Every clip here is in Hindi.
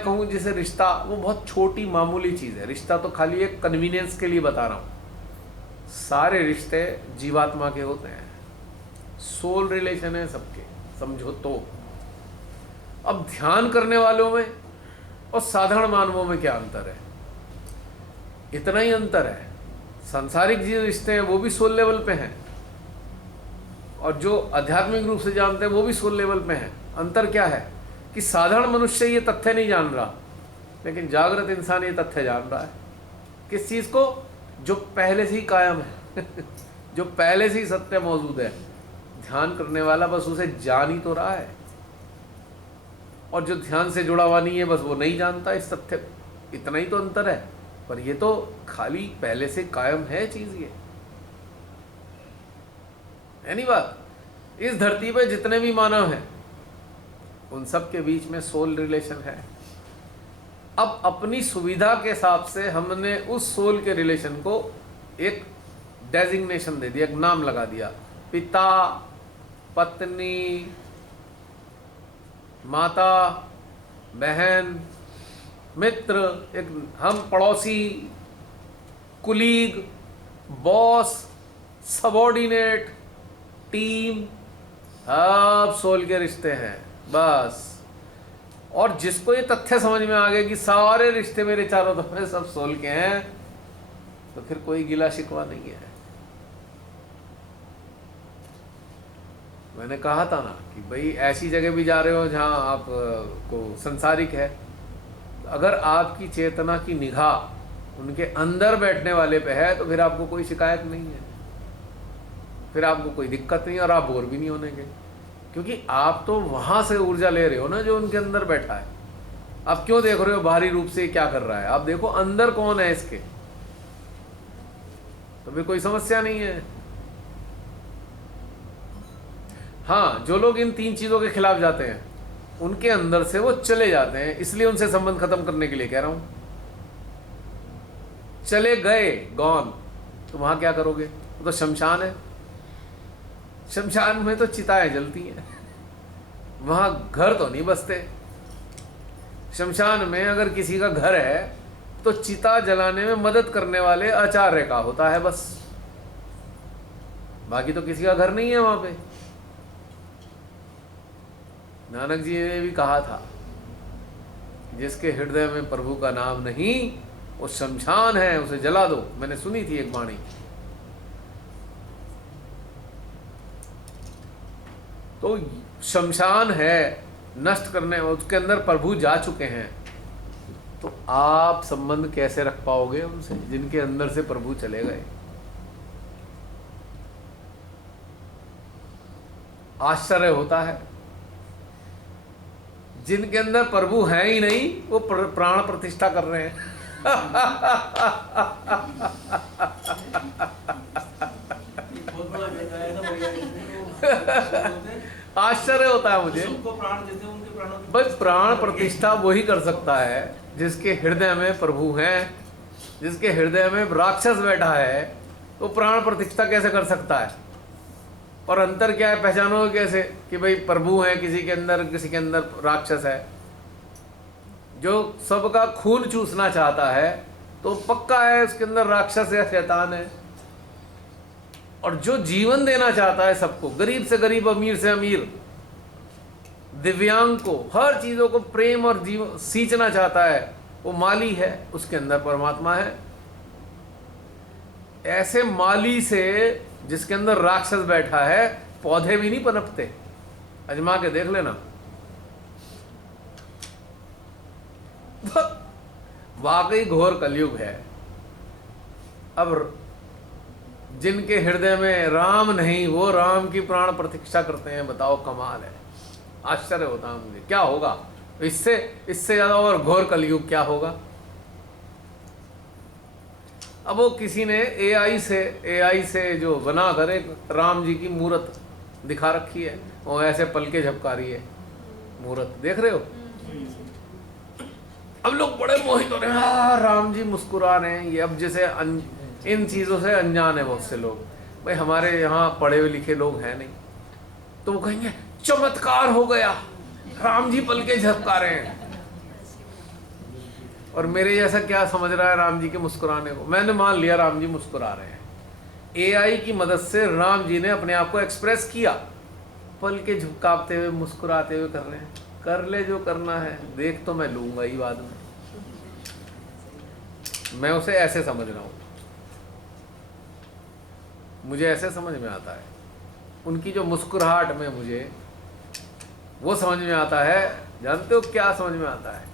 कहूँ जिसे रिश्ता, वो बहुत छोटी मामूली चीज़ है। रिश्ता तो खाली एक कन्वीनियंस के लिए बता रहा हूँ। सारे रिश्ते जीवात्मा के होते हैं, सोल रिलेशन है सबके, समझो तो। अब ध्यान करने वालों में और साधारण मानवों में क्या अंतर है? इतना ही अंतर है। सांसारिक जो रिश्ते हैं वो भी सोल लेवल पे हैं, और जो आध्यात्मिक रूप से जानते हैं वो भी सोल लेवल पे हैं। अंतर क्या है कि साधारण मनुष्य ये तथ्य नहीं जान रहा, लेकिन जागृत इंसान ये तथ्य जान रहा है। किस चीज़ को? जो पहले से ही कायम है जो पहले से ही सत्य मौजूद है। ध्यान करने वाला बस उसे जान ही तो रहा है, और जो ध्यान से जुड़ा हुआ नहीं है बस वो नहीं जानता इस तथ्य। इतना ही तो अंतर है, पर ये तो खाली पहले से कायम है चीज़। ये है नहीं बात। इस धरती पे जितने भी मानव हैं उन सब के बीच में सोल रिलेशन है। अब अपनी सुविधा के हिसाब से हमने उस सोल के रिलेशन को एक डेजिग्नेशन दे दिया, एक नाम लगा दिया। पिता, पत्नी, माता, बहन, मित्र, एक हम पड़ोसी, कुलीग, बॉस, सबॉर्डिनेट, टीम, सब सोल के रिश्ते हैं बस। और जिसको ये तथ्य समझ में आ गया कि सारे रिश्ते मेरे चारों तरफ में सब सोल के हैं, तो फिर कोई गिला शिकवा नहीं है। मैंने कहा था ना कि भाई ऐसी जगह भी जा रहे हो जहां आप को संसारिक है, अगर आपकी चेतना की निगाह उनके अंदर बैठने वाले पे है तो फिर आपको कोई शिकायत नहीं है, फिर आपको कोई दिक्कत नहीं, और आप बोर भी नहीं होने के, क्योंकि आप तो वहां से ऊर्जा ले रहे हो ना जो उनके अंदर बैठा है। आप क्यों देख रहे हो बाहरी रूप से क्या कर रहा है? आप देखो अंदर कौन है इसके, तो फिर कोई समस्या नहीं है। हाँ, जो लोग इन तीन चीजों के खिलाफ जाते हैं उनके अंदर से वो चले जाते हैं, इसलिए उनसे संबंध खत्म करने के लिए कह रहा हूं। चले गए, गॉन, तो वहां क्या करोगे? वो तो शमशान है। शमशान में तो चिताएं जलती हैं, वहां घर तो नहीं बसते। शमशान में अगर किसी का घर है तो चिता जलाने में मदद करने वाले आचार्य का होता है बस, बाकी तो किसी का घर नहीं है वहां पे। नानक जी ने भी कहा था, जिसके हृदय में प्रभु का नाम नहीं वो शमशान है, उसे जला दो। मैंने सुनी थी एक वाणी। तो शमशान है, नष्ट करने, उसके अंदर प्रभु जा चुके हैं, तो आप संबंध कैसे रख पाओगे उनसे जिनके अंदर से प्रभु चले गए? आश्चर्य होता है। जिनके अंदर प्रभु है ही नहीं वो प्राण प्रतिष्ठा कर रहे हैं आश्चर्य होता है मुझे। बस प्राण प्रतिष्ठा वही कर सकता है जिसके हृदय में प्रभु है। जिसके हृदय में राक्षस बैठा है वो प्राण प्रतिष्ठा कैसे कर सकता है? और अंतर क्या है, पहचानोगे कैसे कि भाई प्रभु है किसी के अंदर, किसी के अंदर राक्षस है? जो सबका खून चूसना चाहता है तो पक्का है उसके अंदर राक्षस या शैतान है। और जो जीवन देना चाहता है सबको, गरीब से गरीब, अमीर से अमीर, दिव्यांग को, हर चीजों को प्रेम और जीवन सींचना चाहता है, वो माली है, उसके अंदर परमात्मा है। ऐसे माली से जिसके अंदर राक्षस बैठा है पौधे भी नहीं पनपते। अजमा के देख लेना। वाकई घोर कलयुग है। अब जिनके हृदय में राम नहीं वो राम की प्राण प्रतीक्षा करते हैं, बताओ कमाल है। आश्चर्य होता है मुझे, क्या होगा इससे ज्यादा और घोर कलयुग क्या होगा? अब वो किसी ने एआई से जो बनाकर एक राम जी की मूर्त दिखा रखी है, वो ऐसे पलके झपका रही है मूर्त, देख रहे हो? अब लोग बड़े मोहित हो रहे हैं, राम जी मुस्कुरा रहे हैं। ये अब जैसे इन चीज़ों से अनजान है बहुत से लोग। भाई हमारे यहाँ पढ़े हुए लिखे लोग हैं नहीं, तो वो कहेंगे चमत्कार हो गया, राम जी पलके झपका रहे हैं। और मेरे जैसा क्या समझ रहा है राम जी के मुस्कुराने को? मैंने मान लिया राम जी मुस्कुरा रहे हैं। एआई की मदद से राम जी ने अपने आप को एक्सप्रेस किया, पल के झुकाते हुए मुस्कुराते हुए कर रहे हैं। कर ले जो करना है, देख तो मैं लूंगा ही बाद में। मैं उसे ऐसे समझ रहा हूं, मुझे ऐसे समझ में आता है। उनकी जो मुस्कुराहट में मुझे वो समझ में आता है। जानते हो क्या समझ में आता है?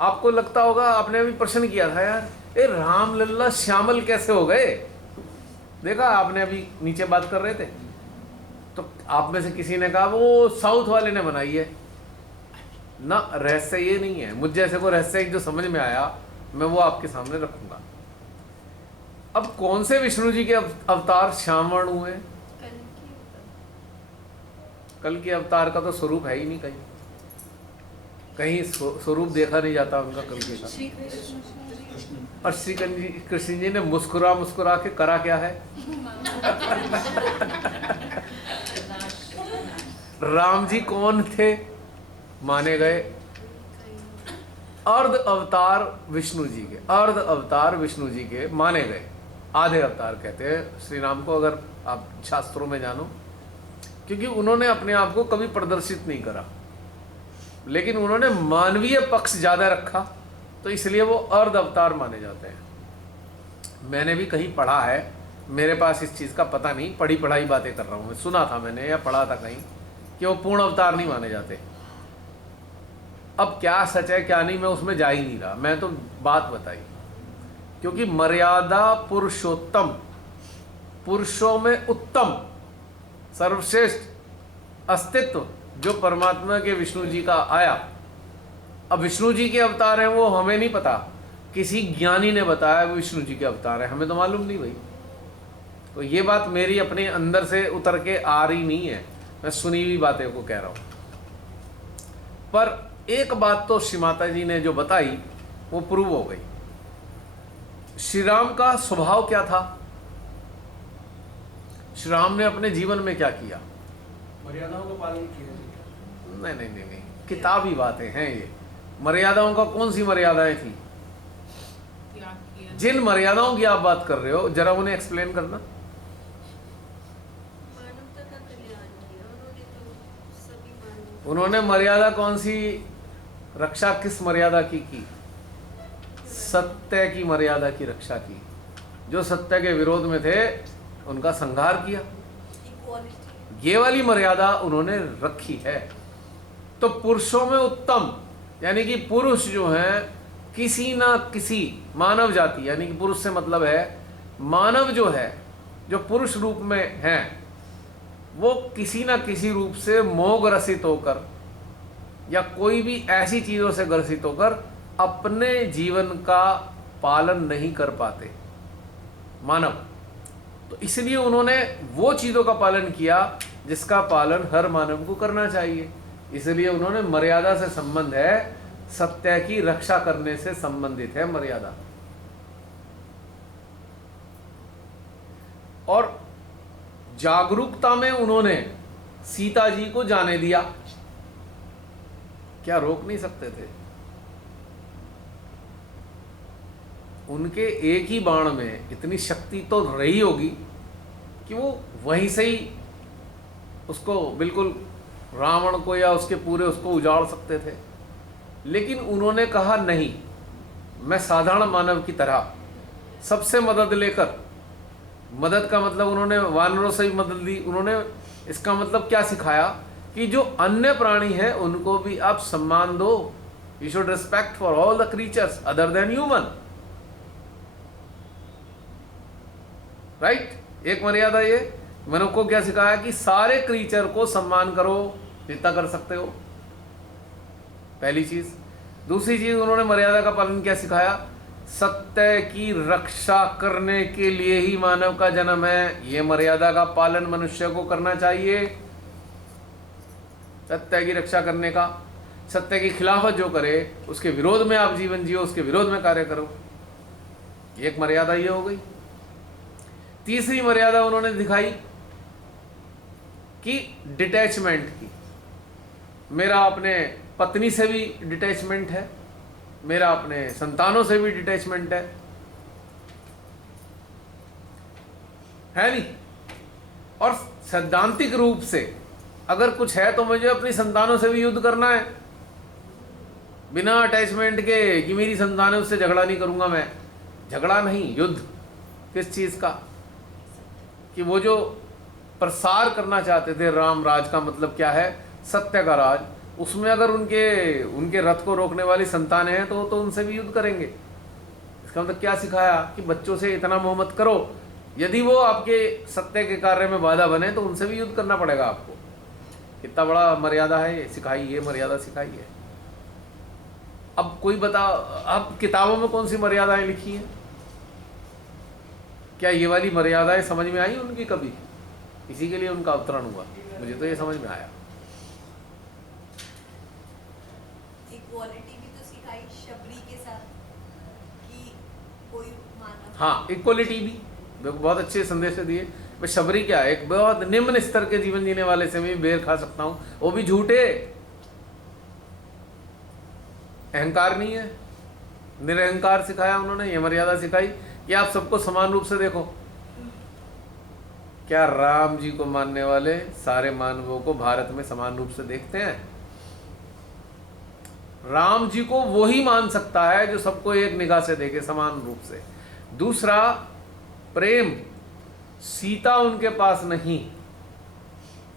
आपको लगता होगा, आपने अभी प्रश्न किया था यार, ए राम लल्ला श्यामल कैसे हो गए? देखा आपने, अभी नीचे बात कर रहे थे तो आप में से किसी ने कहा वो साउथ वाले ने बनाई है ना। रहस्य ये नहीं है। मुझ जैसे को रहस्य एक जो समझ में आया, मैं वो आपके सामने रखूंगा। अब कौन से विष्णु जी के अवतार श्यामवर्ण हुए? कल के अवतार का तो स्वरूप है ही नहीं, कहीं कहीं स्वरूप देखा नहीं जाता उनका कल के का। और श्री कृष्ण जी ने मुस्कुरा मुस्कुरा के करा क्या है? राम जी कौन थे? माने गए अर्ध अवतार विष्णु जी के, अर्ध अवतार विष्णु जी के माने गए। आधे अवतार कहते हैं श्री राम को, अगर आप शास्त्रों में जानो, क्योंकि उन्होंने अपने आप को कभी प्रदर्शित नहीं करा, लेकिन उन्होंने मानवीय पक्ष ज्यादा रखा, तो इसलिए वो अर्ध अवतार माने जाते हैं। मैंने भी कहीं पढ़ा है, मेरे पास इस चीज का पता नहीं, पढ़ी पढ़ाई बातें कर रहा हूं मैं, सुना था मैंने या पढ़ा था कहीं कि वो पूर्ण अवतार नहीं माने जाते। अब क्या सच है क्या नहीं, मैं उसमें जा ही नहीं रहा, मैं तो बात बताई। क्योंकि मर्यादा पुरुषोत्तम, पुरुषों में उत्तम सर्वश्रेष्ठ अस्तित्व जो परमात्मा के विष्णु जी का आया। अब विष्णु जी के अवतार हैं वो हमें नहीं पता, किसी ज्ञानी ने बताया वो विष्णु जी के अवतार हैं, हमें तो मालूम नहीं भाई। तो ये बात मेरी अपने अंदर से उतर के आ रही नहीं है, मैं सुनी हुई बातें को कह रहा हूं। पर एक बात तो श्री माता जी ने जो बताई वो प्रूव हो गई। श्री राम का स्वभाव क्या था? श्री राम ने अपने जीवन में क्या किया? मर्यादाओं का पालन किया। नहीं नहीं नहीं नहीं, किताबी बातें हैं ये। मर्यादाओं का कौन सी मर्यादाएं थी? जिन मर्यादाओं की आप बात कर रहे हो जरा उन्हें एक्सप्लेन करना। उन्होंने मर्यादा कौन सी, रक्षा किस मर्यादा की? सत्य की मर्यादा की रक्षा की। जो सत्य के विरोध में थे उनका संहार किया, ये वाली मर्यादा उन्होंने रखी है। तो पुरुषों में उत्तम, यानी कि पुरुष जो है किसी ना किसी मानव जाति, यानी कि पुरुष से मतलब है मानव जो है, जो पुरुष रूप में है, वो किसी ना किसी रूप से मोह ग्रसित होकर या कोई भी ऐसी चीजों से ग्रसित होकर अपने जीवन का पालन नहीं कर पाते मानव। तो इसलिए उन्होंने वो चीजों का पालन किया जिसका पालन हर मानव को करना चाहिए। इसलिए उन्होंने मर्यादा से संबंध है, सत्य की रक्षा करने से संबंधित है मर्यादा। और जागरूकता में उन्होंने सीता जी को जाने दिया, क्या रोक नहीं सकते थे? उनके एक ही बाण में इतनी शक्ति तो रही होगी कि वो वहीं से ही उसको बिल्कुल रावण को या उसके पूरे उसको उजाड़ सकते थे। लेकिन उन्होंने कहा नहीं, मैं साधारण मानव की तरह सबसे मदद लेकर, मदद का मतलब उन्होंने वानरों से भी मदद ली। उन्होंने इसका मतलब क्या सिखाया कि जो अन्य प्राणी हैं उनको भी आप सम्मान दो। You should respect for all the creatures other than human, right. एक मर्यादा ये मनुष्य को क्या सिखाया कि सारे क्रीचर को सम्मान करो जितना कर सकते हो, पहली चीज। दूसरी चीज उन्होंने मर्यादा का पालन क्या सिखाया? सत्य की रक्षा करने के लिए ही मानव का जन्म है, ये मर्यादा का पालन मनुष्य को करना चाहिए। सत्य की रक्षा करने का, सत्य की खिलाफत जो करे उसके विरोध में आप जीवन जियो, उसके विरोध में कार्य करो, एक मर्यादा ये हो गई। तीसरी मर्यादा उन्होंने दिखाई कि डिटैचमेंट की। मेरा अपने पत्नी से भी डिटैचमेंट है, मेरा अपने संतानों से भी डिटैचमेंट है नहीं। और सैद्धांतिक रूप से अगर कुछ है तो मुझे अपनी संतानों से भी युद्ध करना है, बिना अटैचमेंट के कि मेरी संतान है उससे झगड़ा नहीं करूंगा मैं। झगड़ा नहीं, युद्ध किस चीज का? कि वो जो प्रसार करना चाहते थे राम राज का मतलब क्या है? सत्य का राज। उसमें अगर उनके रथ को रोकने वाली संतानें हैं तो उनसे भी युद्ध करेंगे। इसका मतलब क्या सिखाया? कि बच्चों से इतना मोह मत करो, यदि वो आपके सत्य के कार्य में बाधा बने तो उनसे भी युद्ध करना पड़ेगा आपको। कितना बड़ा मर्यादा है ये, सिखाई है मर्यादा, सिखाई है। अब कोई बता, अब किताबों में कौन सी मर्यादाएं लिखी हैं? क्या ये वाली मर्यादाएं समझ में आई उनकी कभी? इसी के लिए उनका अवतरण हुआ। मुझे तो ये समझ में आया। इक्वालिटी भी तो सिखाई शबरी के साथ कि कोई मानव। हाँ, इक्वलिटी भी बहुत अच्छे संदेश दिए। मैं शबरी क्या, एक बहुत निम्न स्तर के जीवन जीने वाले से मैं बेर खा सकता हूं, वो भी झूठे। अहंकार नहीं है, निरहंकार सिखाया उन्होंने। ये मर्यादा सिखाई कि आप सबको समान रूप से देखो। क्या राम जी को मानने वाले सारे मानवों को भारत में समान रूप से देखते हैं? राम जी को वो ही मान सकता है जो सबको एक निगाह से देखे समान रूप से। दूसरा, प्रेम। सीता उनके पास नहीं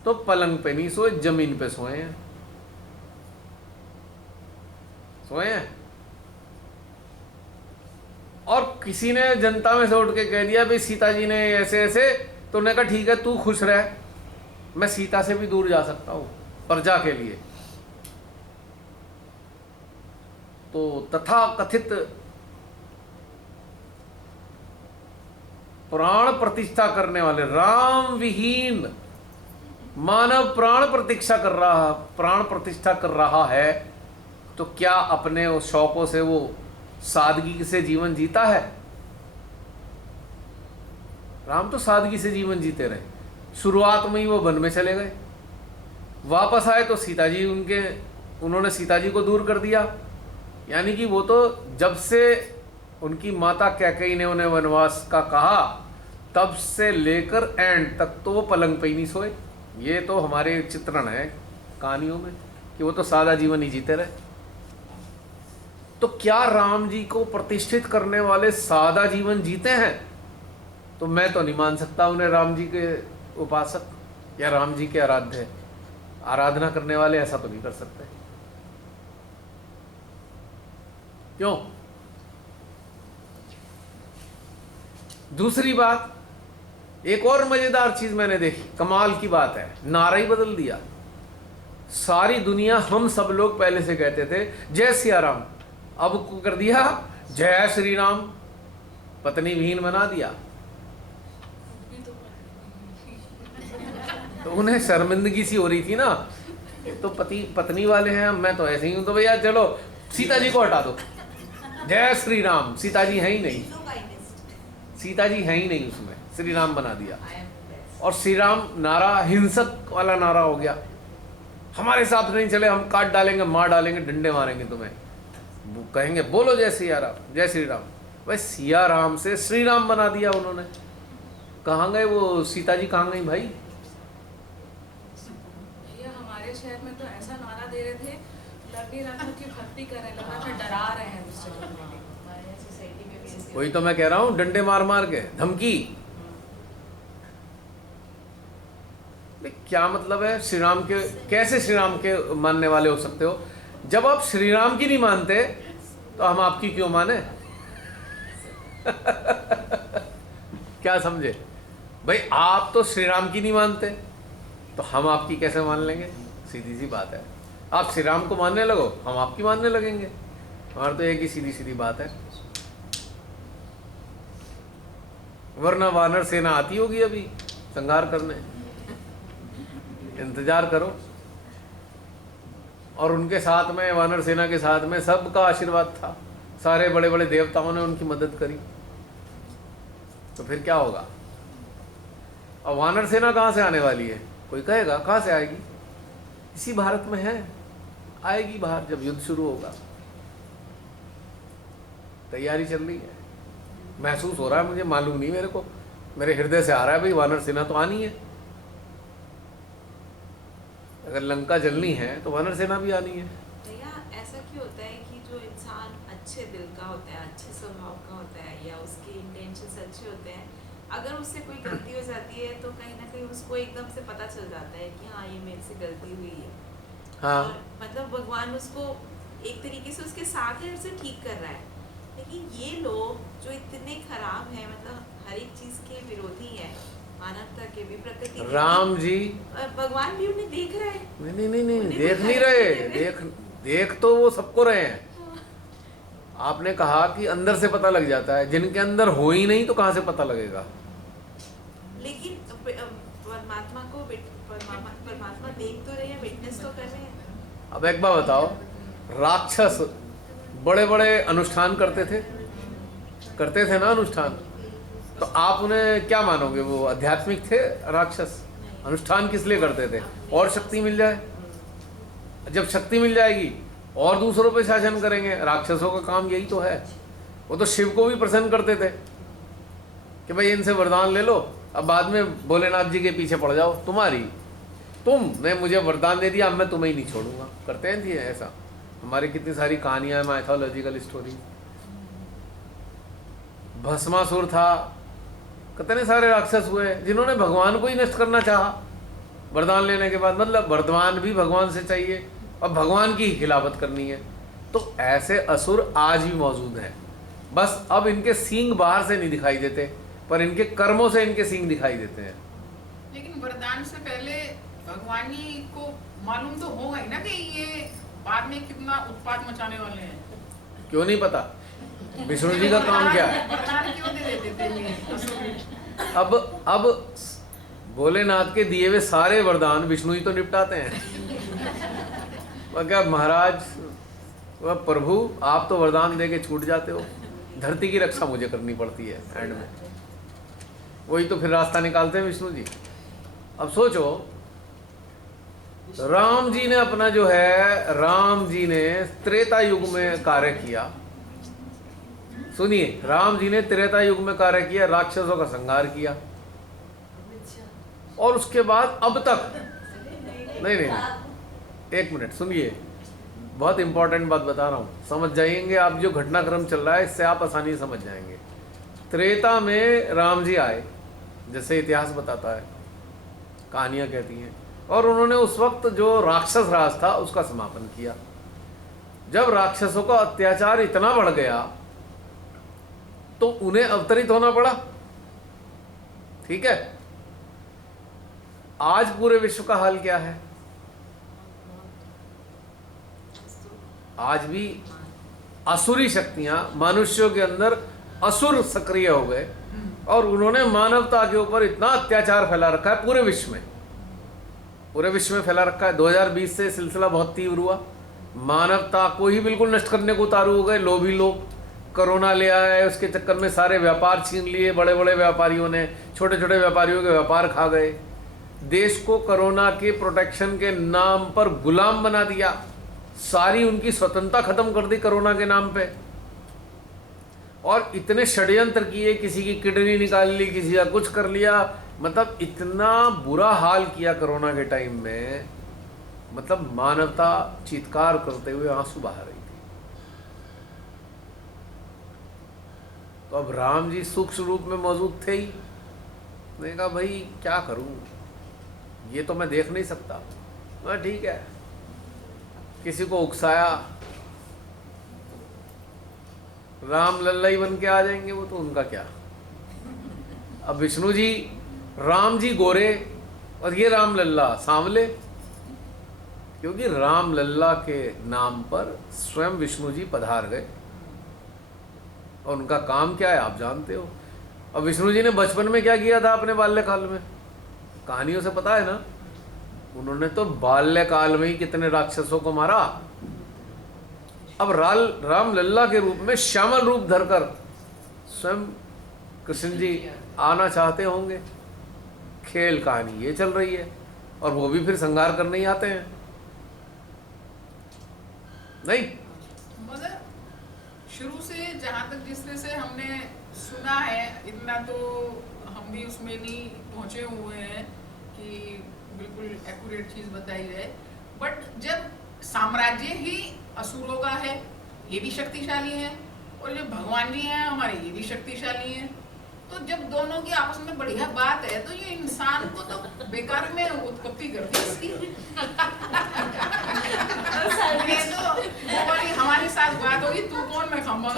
तो पलंग पे नहीं सोए, जमीन पे सोए हैं। सोए हैं। और किसी ने जनता में से उठ के कह दिया भाई सीता जी ने ऐसे ऐसे, तो उन्होंने कहा ठीक है तू खुश रह, मैं सीता से भी दूर जा सकता हूं प्रजा के लिए। तो तथा कथित प्राण प्रतिष्ठा करने वाले, राम विहीन मानव प्राण प्रतिष्ठा कर रहा है, तो क्या अपने उस शौकों से वो सादगी से जीवन जीता है? राम तो सादगी से जीवन जीते रहे। शुरुआत में ही वो वन में चले गए, वापस आए तो सीता जी उन्होंने सीता जी को दूर कर दिया। यानी कि वो तो जब से उनकी माता कैकेयी ने उन्हें वनवास का कहा तब से लेकर एंड तक तो वो पलंग पे ही नहीं सोए। ये तो हमारे चित्रण है कहानियों में कि वो तो सादा जीवन ही जीते रहे। तो क्या राम जी को प्रतिष्ठित करने वाले सादा जीवन जीते हैं? तो मैं तो नहीं मान सकता उन्हें राम जी के उपासक या राम जी के आराध्य आराधना करने वाले ऐसा तो नहीं कर सकते। क्यों? दूसरी बात, एक और मजेदार चीज मैंने देखी, कमाल की बात है, नारा ही बदल दिया। सारी दुनिया, हम सब लोग पहले से कहते थे जय सिया राम, अब कर दिया जय श्री राम, पत्नी विहीन बना दिया। तो उन्हें शर्मिंदगी सी हो रही थी ना, तो पत्नी वाले हैं, मैं तो ऐसे ही हूं, तो भैया चलो सीता जी को हटा दो, जय श्री राम। सीता जी है ही नहीं, सीता जी है ही नहीं, उसमें श्री राम बना दिया। और श्री राम नारा हिंसक वाला नारा हो गया, हमारे साथ नहीं चले हम काट डालेंगे, मार डालेंगे, डंडे मारेंगे तुम्हें। कहेंगे बोलो जय सिया राम, जय श्री राम। भाई सिया राम से श्री राम बना दिया उन्होंने। कहाँ गए वो सीता जी, कहाँ गई भाई? ये हमारे शहर में तो ऐसा नारा दे रहे थे, लग नहीं रहा था कि भक्ति कर रहे हैं, लग रहा था डरा रहे हैं उससे। सोसाइटी में भी वही तो मैं कह रहा हूँ, डंडे मार मार के धमकी। क्या मतलब है? श्री राम के कैसे श्री राम के मानने वाले हो सकते हो? जब आप श्री राम की नहीं मानते तो हम आपकी क्यों माने? क्या समझे भाई? आप तो श्री राम की नहीं मानते तो हम आपकी कैसे मान लेंगे? सीधी सी बात है। आप श्री राम को मानने लगो, हम आपकी मानने लगेंगे। हमारा तो एक ही सीधी सीधी बात है। वरना वानर सेना आती होगी अभी संहार करने, इंतजार करो। और उनके साथ में, वानर सेना के साथ में सबका आशीर्वाद था, सारे बड़े बड़े देवताओं ने उनकी मदद करी, तो फिर क्या होगा? और वानर सेना कहाँ से आने वाली है? कोई कहेगा कहाँ से आएगी? इसी भारत में है, आएगी बाहर जब युद्ध शुरू होगा। तैयारी चल रही है, महसूस हो रहा है मुझे, मालूम नहीं मेरे को, मेरे हृदय से आ रहा है भाई वानर सेना तो आनी है। अगर लंका जलनी है तो वानर सेना भी आनी है। भैया ऐसा क्यों होता है कि जो इंसान अच्छे दिल का होता है, अच्छे स्वभाव का होता है, या उसके इंटेंशंस अच्छे होते हैं, अगर उससे कोई गलती हो जाती है तो कहीं ना कहीं उसको एकदम से पता चल जाता है कि हाँ ये मेरे से गलती हुई है। हाँ, और मतलब भगवान उसको एक तरीके से उसके साथ है, उसे ठीक कर रहा है। लेकिन ये लोग जो इतने खराब हैं, मतलब हर एक चीज के विरोधी हैं, मानवता के भी, प्रकृति के भी, राम जी और भगवान भी उन्हें देख रहा है। नहीं नहीं नहीं उन्हें देख कुछ नहीं है रहे, नहीं दे देख देख तो वो सबको रहे हैं। आपने कहा कि अंदर से पता लग जाता है, जिनके अंदर हो ही नहीं तो कहाँ से पता लगेगा। लेकिन परमात्मा को परमात्मा देख तो रहे हैं, विटनेस तो कर रहे हैं। अब एक बात बताओ, राक्षस बड़े बड़े अनुष्ठान करते थे ना अनुष्ठान, तो आप उन्हें क्या मानोगे, वो आध्यात्मिक थे राक्षस? अनुष्ठान किस लिए करते थे? और शक्ति मिल जाए। जब शक्ति मिल जाएगी और दूसरों पे शासन करेंगे। राक्षसों का काम यही तो है। वो तो शिव को भी प्रसन्न करते थे कि भाई इनसे वरदान ले लो, अब बाद में भोलेनाथ जी के पीछे पड़ जाओ, तुमने मुझे वरदान दे दिया, अब मैं तुम्हें ही नहीं छोड़ूंगा। करते हैं थी ऐसा, हमारी कितनी सारी कहानियां, माइथोलॉजिकल स्टोरी। भस्मासुर था, कितने सारे राक्षस हुए जिन्होंने भगवान को ही नष्ट करना चाहा वरदान लेने के बाद। मतलब वरदान भी भगवान से चाहिए और भगवान की ही खिलाफत करनी है। तो ऐसे असुर आज भी मौजूद हैं, बस अब इनके सींग बाहर से नहीं दिखाई देते, पर इनके कर्मों से इनके सींग दिखाई देते हैं। लेकिन वरदान से पहले भगवान ही को मालूम तो होगा ही ना कि ये बाद में कितना उत्पात मचाने वाले हैं। क्यों नहीं पता? विष्णु जी का काम क्या है? वरदान क्यों दे देते थे ये असुर? अब भोलेनाथ के दिए हुए सारे वरदान विष्णु ही तो निपटाते हैं। वह क्या महाराज, वह प्रभु, आप तो वरदान दे के छूट जाते हो, धरती की रक्षा मुझे करनी पड़ती है एंड में। वही तो फिर रास्ता निकालते हैं विष्णु जी। अब सोचो, राम जी ने अपना जो है, राम जी ने त्रेता युग में कार्य किया। सुनिए, राम जी ने त्रेता युग में कार्य किया, राक्षसों का संहार किया, और उसके बाद अब तक नहीं, एक मिनट सुनिए, बहुत इंपॉर्टेंट बात बता रहा हूँ, समझ जाएंगे आप। जो घटनाक्रम चल रहा है इससे आप आसानी से समझ जाएंगे। त्रेता में राम जी आए, जैसे इतिहास बताता है, कहानियां कहती हैं, और उन्होंने उस वक्त जो राक्षस राज था उसका समापन किया। जब राक्षसों का अत्याचार इतना बढ़ गया तो उन्हें अवतरित होना पड़ा। ठीक है, आज पूरे विश्व का हाल क्या है? आज भी असुरी शक्तियां, मनुष्यों के अंदर असुर सक्रिय हो गए और उन्होंने मानवता के ऊपर इतना अत्याचार फैला रखा है, पूरे विश्व में फैला रखा है। 2020 से सिलसिला बहुत तीव्र हुआ, मानवता को ही बिल्कुल नष्ट करने को उतारू हो गए लोभी लोग। कोरोना ले आए, उसके चक्कर में सारे व्यापार छीन लिए, बड़े बड़े व्यापारियों ने छोटे छोटे व्यापारियों के व्यापार खा गए। देश को कोरोना के प्रोटेक्शन के नाम पर गुलाम बना दिया, सारी उनकी स्वतंत्रता खत्म कर दी कोरोना के नाम पे। और इतने षड्यंत्र किए, किसी की किडनी निकाल ली, किसी का कुछ कर लिया, मतलब इतना बुरा हाल किया कोरोना के टाइम में, मतलब मानवता चीत्कार करते हुए आंसू बहा रही थी। तो अब राम जी सूक्ष्म रूप में मौजूद थे ही। मैंने कहा भाई क्या करूं, ये तो मैं देख नहीं सकता। हाँ ठीक है, किसी को उकसाया, राम लल्ला ही बन के आ जाएंगे, वो तो उनका क्या। अब विष्णु जी, राम जी गोरे और ये राम लल्ला सांवले, क्योंकि राम लल्ला के नाम पर स्वयं विष्णु जी पधार गए और उनका काम क्या है आप जानते हो। और विष्णु जी ने बचपन में क्या किया था अपने बाल्यकाल में, कहानियों से पता है ना। उन्होंने तो बाल्यकाल में ही कितने राक्षसों को मारा। अब राम लल्ला के रूप में श्यामल रूप धरकर स्वयं कृष्ण जी आना चाहते होंगे। खेल कहानी ये चल रही है, और वो भी फिर संहार करने ही आते हैं। नहीं, मगर शुरू से जहाँ तक जिस तरह से हमने सुना है, इतना तो हम भी उसमें नहीं पहुँचे हुए हैं कि बिल्कुल एक्यूरेट चीज़ बताई जाए, बट जब साम्राज्य ही असुरों का है, ये भी शक्तिशाली है, और जो भगवान जी हैं हमारे, ये भी शक्तिशाली हैं, तो जब दोनों की आपस में बढ़िया बात है तो ये इंसान को तो बेकार में उत्पत्ति करती है इसकी। ये तो वो वाली हमारे साथ बात होगी, तू कौन मैं खम्बा।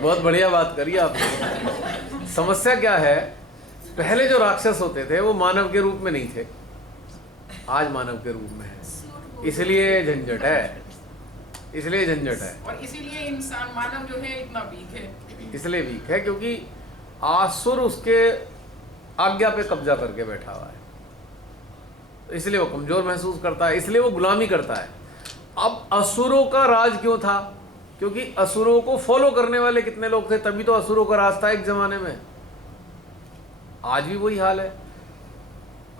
बहुत बढ़िया बात करी आपने। समस्या क्या है, पहले जो राक्षस होते थे वो मानव के रूप में नहीं थे, आज मानव के रूप में है, इसलिए झंझट है, इसलिए झंझट है। और इसीलिए इंसान मानव जो है इतना वीक है। इसलिए वीक है क्योंकि आसुर उसके आज्ञा पे कब्जा करके बैठा हुआ है, इसलिए वो कमजोर महसूस करता है, इसलिए वो गुलामी करता है। अब असुरों का राज क्यों था? क्योंकि असुरों को फॉलो करने वाले कितने लोग थे, तभी तो असुरों का राज था एक जमाने में। आज भी वही हाल है,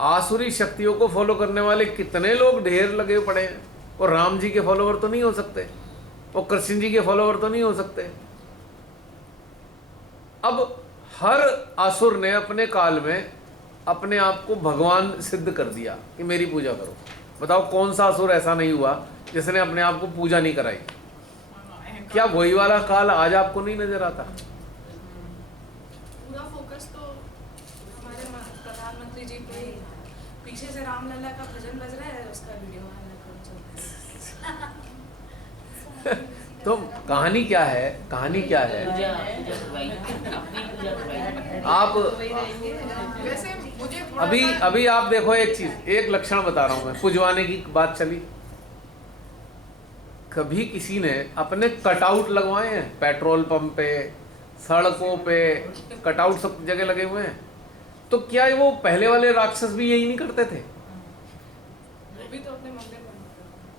आसुरी शक्तियों को फॉलो करने वाले कितने लोग ढेर लगे पड़े हैं। और राम जी के फॉलोवर तो नहीं हो सकते, और कृष्ण जी के फॉलोवर तो नहीं हो सकते। अब हर असुर ने अपने काल में अपने आप को भगवान सिद्ध कर दिया कि मेरी पूजा करो। बताओ कौन सा असुर ऐसा नहीं हुआ जिसने अपने आप को पूजा नहीं कराई? क्या वही वाला काल आज आपको नहीं नजर आता? पूरा फोकस तो हमारे प्रधानमंत्री जी पे ही है। पीछे से रामलला का भजन बज रहा है, उसका वीडियो तो कहानी क्या है? कहानी क्या है? आप वैसे मुझे अभी आप देखो, एक चीज, एक लक्षण बता रहा हूं मैं। पुजवाने की बात चली, कभी किसी ने अपने कटआउट लगवाए हैं? पेट्रोल पंप पे, सड़कों पे कटआउट सब जगह लगे हुए हैं। तो क्या वो पहले वाले राक्षस भी यही नहीं करते थे? भी तो अपने मंदिर में।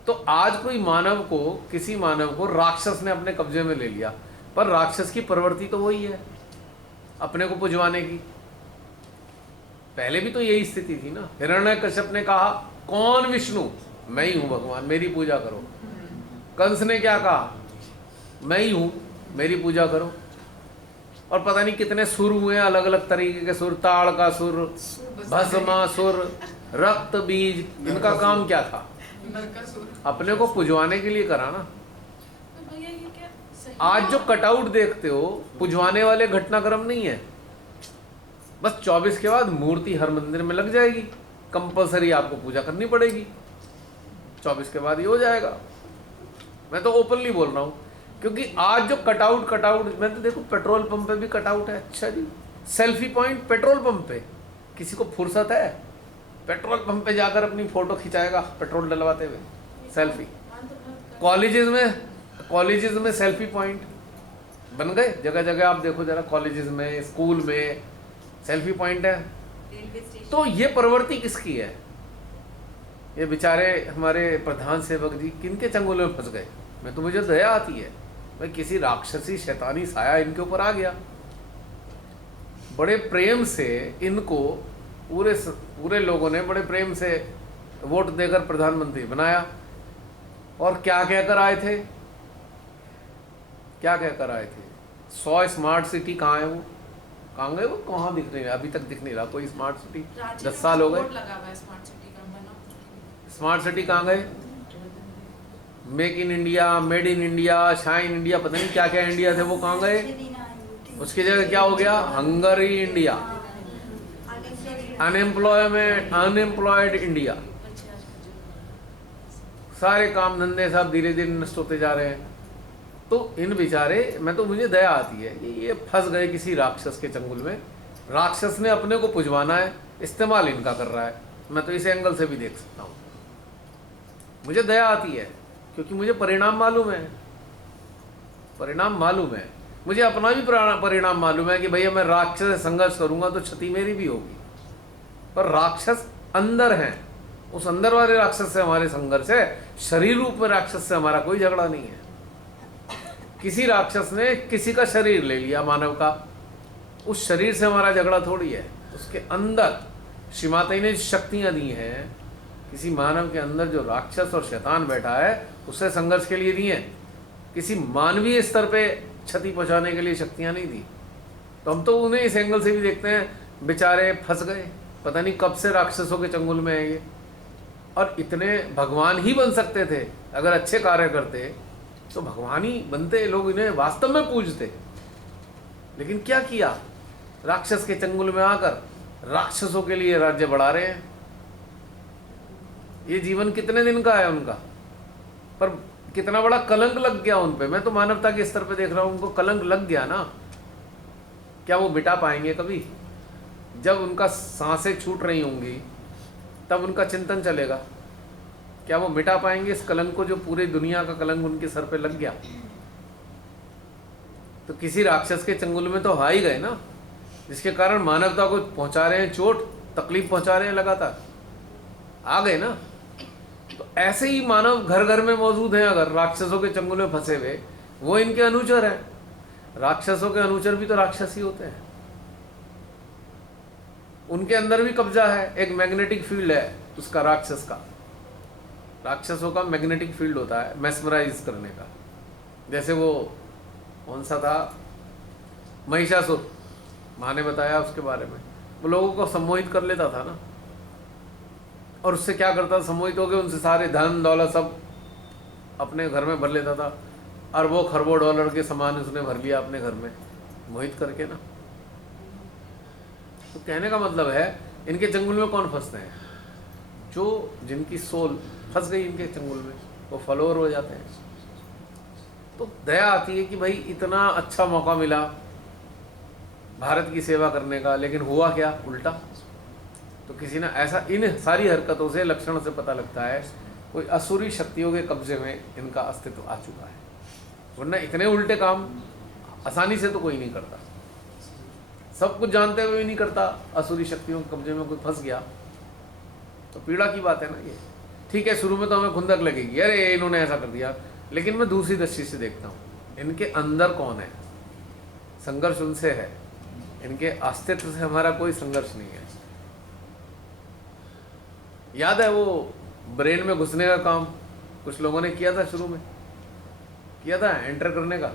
तो आज कोई मानव को, किसी मानव को राक्षस ने अपने कब्जे में ले लिया, पर राक्षस की प्रवृत्ति तो वही है, अपने को पुजवाने की। पहले भी तो यही स्थिति थी ना। हिरण्यकश्यप ने कहा कौन विष्णु? मैं ही हूं भगवान, मेरी पूजा करो। कंस ने क्या कहा? मैं ही हूं, मेरी पूजा करो। और पता नहीं कितने सुर हुए, अलग अलग तरीके के सुर, ताड़ का सुर, भस्मासुर, रक्त बीज। इनका काम क्या था? अपने को पुजवाने के लिए करा ना। तो भैया ये क्या सही? आज जो कटआउट देखते हो, पुजवाने वाले घटनाक्रम नहीं है। बस 24 के बाद मूर्ति हर मंदिर में लग जाएगी, कंपलसरी आपको पूजा करनी पड़ेगी। 24 के बाद ये हो जाएगा। मैं तो ओपनली बोल रहा हूं, क्योंकि आज जो कटआउट मैं तो देखो पेट्रोल पंप पे भी कटआउट है। अच्छा जी, सेल्फी पॉइंट पेट्रोल पंप पे, किसी को फुर्सत है? पेट्रोल पंप पे जाकर अपनी फोटो खिंचाएगा पेट्रोल डलवाते हुए, सेल्फी। कॉलेजेस में सेल्फी पॉइंट बन गए, जगह जगह आप देखो जरा, कॉलेजेस में, स्कूल में सेल्फी पॉइंट है। Railway station. तो ये प्रवृत्ति किसकी है? ये बेचारे हमारे प्रधान सेवक जी किनके चंगुल में फंस गए? मैं तो, मुझे दया आती है, मैं किसी राक्षसी शैतानी साया इनके ऊपर आ गया। बड़े प्रेम से इनको पूरे लोगों ने बड़े प्रेम से वोट देकर प्रधानमंत्री बनाया। और क्या कहकर आए थे? क्या कहकर आए थे? 100 स्मार्ट सिटी कहाँ है? वो कहाँ गए? वो कहाँ दिख रही है? अभी तक दिख नहीं रहा कोई स्मार्ट सिटी। 10 साल हो गए। लगा हुआ है स्मार्ट सिटी का, बना। स्मार्ट सिटी कहाँ गए? Make in India, made in India, shine India, पता नहीं क्या क्या इंडिया थे, वो कहाँ गए? उसकी जगह क्या हो गया? Hungary India, unemployment, unemployed India. सारे काम धंधे सब धीरे धीरे नष्ट होते जा रहे हैं। तो इन बेचारे, मैं तो, मुझे दया आती है कि ये फंस गए किसी राक्षस के चंगुल में। राक्षस ने अपने को पुजवाना है, इस्तेमाल इनका कर रहा है। मैं तो इस एंगल से भी देख सकता हूँ। मुझे दया आती है क्योंकि मुझे परिणाम मालूम है, परिणाम मालूम है। मुझे अपना भी परिणाम मालूम है कि भैया मैं राक्षस से संघर्ष करूंगा तो क्षति मेरी भी होगी। पर राक्षस अंदर हैं, उस अंदर वाले राक्षस से हमारे संघर्ष है। शरीर रूप में राक्षस से हमारा कोई झगड़ा नहीं है। किसी राक्षस ने किसी का शरीर ले लिया, मानव का, उस शरीर से हमारा झगड़ा थोड़ी है। उसके अंदर श्री माता ने शक्तियां दी हैं, किसी मानव के अंदर जो राक्षस और शैतान बैठा है उससे संघर्ष के लिए नहीं है, किसी मानवीय स्तर पे क्षति पहुंचाने के लिए शक्तियां नहीं दी। तो हम तो उन्हें इस एंगल से भी देखते हैं, बेचारे फंस गए, पता नहीं कब से राक्षसों के चंगुल में है ये। और इतने भगवान ही बन सकते थे अगर अच्छे कार्य करते, तो भगवान ही बनते, लोग इन्हें वास्तव में पूजते। लेकिन क्या किया, राक्षस के चंगुल में आकर राक्षसों के लिए राज्य बढ़ा रहे हैं। ये जीवन कितने दिन का है उनका, पर कितना बड़ा कलंक लग गया उन पे। मैं तो मानवता के स्तर पे देख रहा हूं, उनको कलंक लग गया ना। क्या वो मिटा पाएंगे कभी? जब उनका सांसें छूट रही होंगी तब उनका चिंतन चलेगा। क्या वो मिटा पाएंगे इस कलंक को, जो पूरी दुनिया का कलंक उनके सर पे लग गया? तो किसी राक्षस के चंगुल में तो आ ही गए ना, जिसके कारण मानवता को पहुंचा रहे हैं चोट, तकलीफ पहुंचा रहे हैं लगातार, आ गए ना। तो ऐसे ही मानव घर घर में मौजूद हैं, अगर राक्षसों के चंगुल में फंसे हुए, वो इनके अनुचर हैं। राक्षसों के अनुचर भी तो राक्षस ही होते हैं, उनके अंदर भी कब्जा है, एक मैग्नेटिक फील्ड है उसका, राक्षस का। राक्षसों का मैग्नेटिक फील्ड होता है मैस्मराइज करने का। जैसे वो कौन सा था, महिषासुर, माँ ने बताया उसके बारे में, वो लोगों को सम्मोहित कर लेता था ना। और उससे क्या करता था, सम्मोहित हो गए, उनसे सारे धन दौलत सब अपने घर में भर लेता था। अरबों खरबों डॉलर के सामान उसने भर लिया अपने घर में, मोहित करके ना। तो कहने का मतलब है, इनके चंगुल में कौन फंसते हैं? जो जिनकी सोल फंस गई इनके चंगुल में, वो फॉलोअर हो जाते हैं। तो दया आती है कि भाई इतना अच्छा मौका मिला भारत की सेवा करने का, लेकिन हुआ क्या, उल्टा। तो किसी ने ऐसा, इन सारी हरकतों से, लक्षण से पता लगता है कोई असुरी शक्तियों के कब्जे में इनका अस्तित्व आ चुका है। वरना इतने उल्टे काम आसानी से तो कोई नहीं करता, सब कुछ जानते हुए भी नहीं करता। असुरी शक्तियों के कब्जे में कोई फंस गया तो पीड़ा की बात है ना ये। ठीक है, शुरू में तो हमें खुंदक लगेगी, अरे इन्होंने ऐसा कर दिया, लेकिन मैं दूसरी दृष्टि से देखता हूँ, इनके अंदर कौन है, संघर्ष उनसे है, इनके अस्तित्व से हमारा कोई संघर्ष नहीं है। याद है वो ब्रेन में घुसने का काम कुछ लोगों ने किया था, शुरू में किया था, एंटर करने का।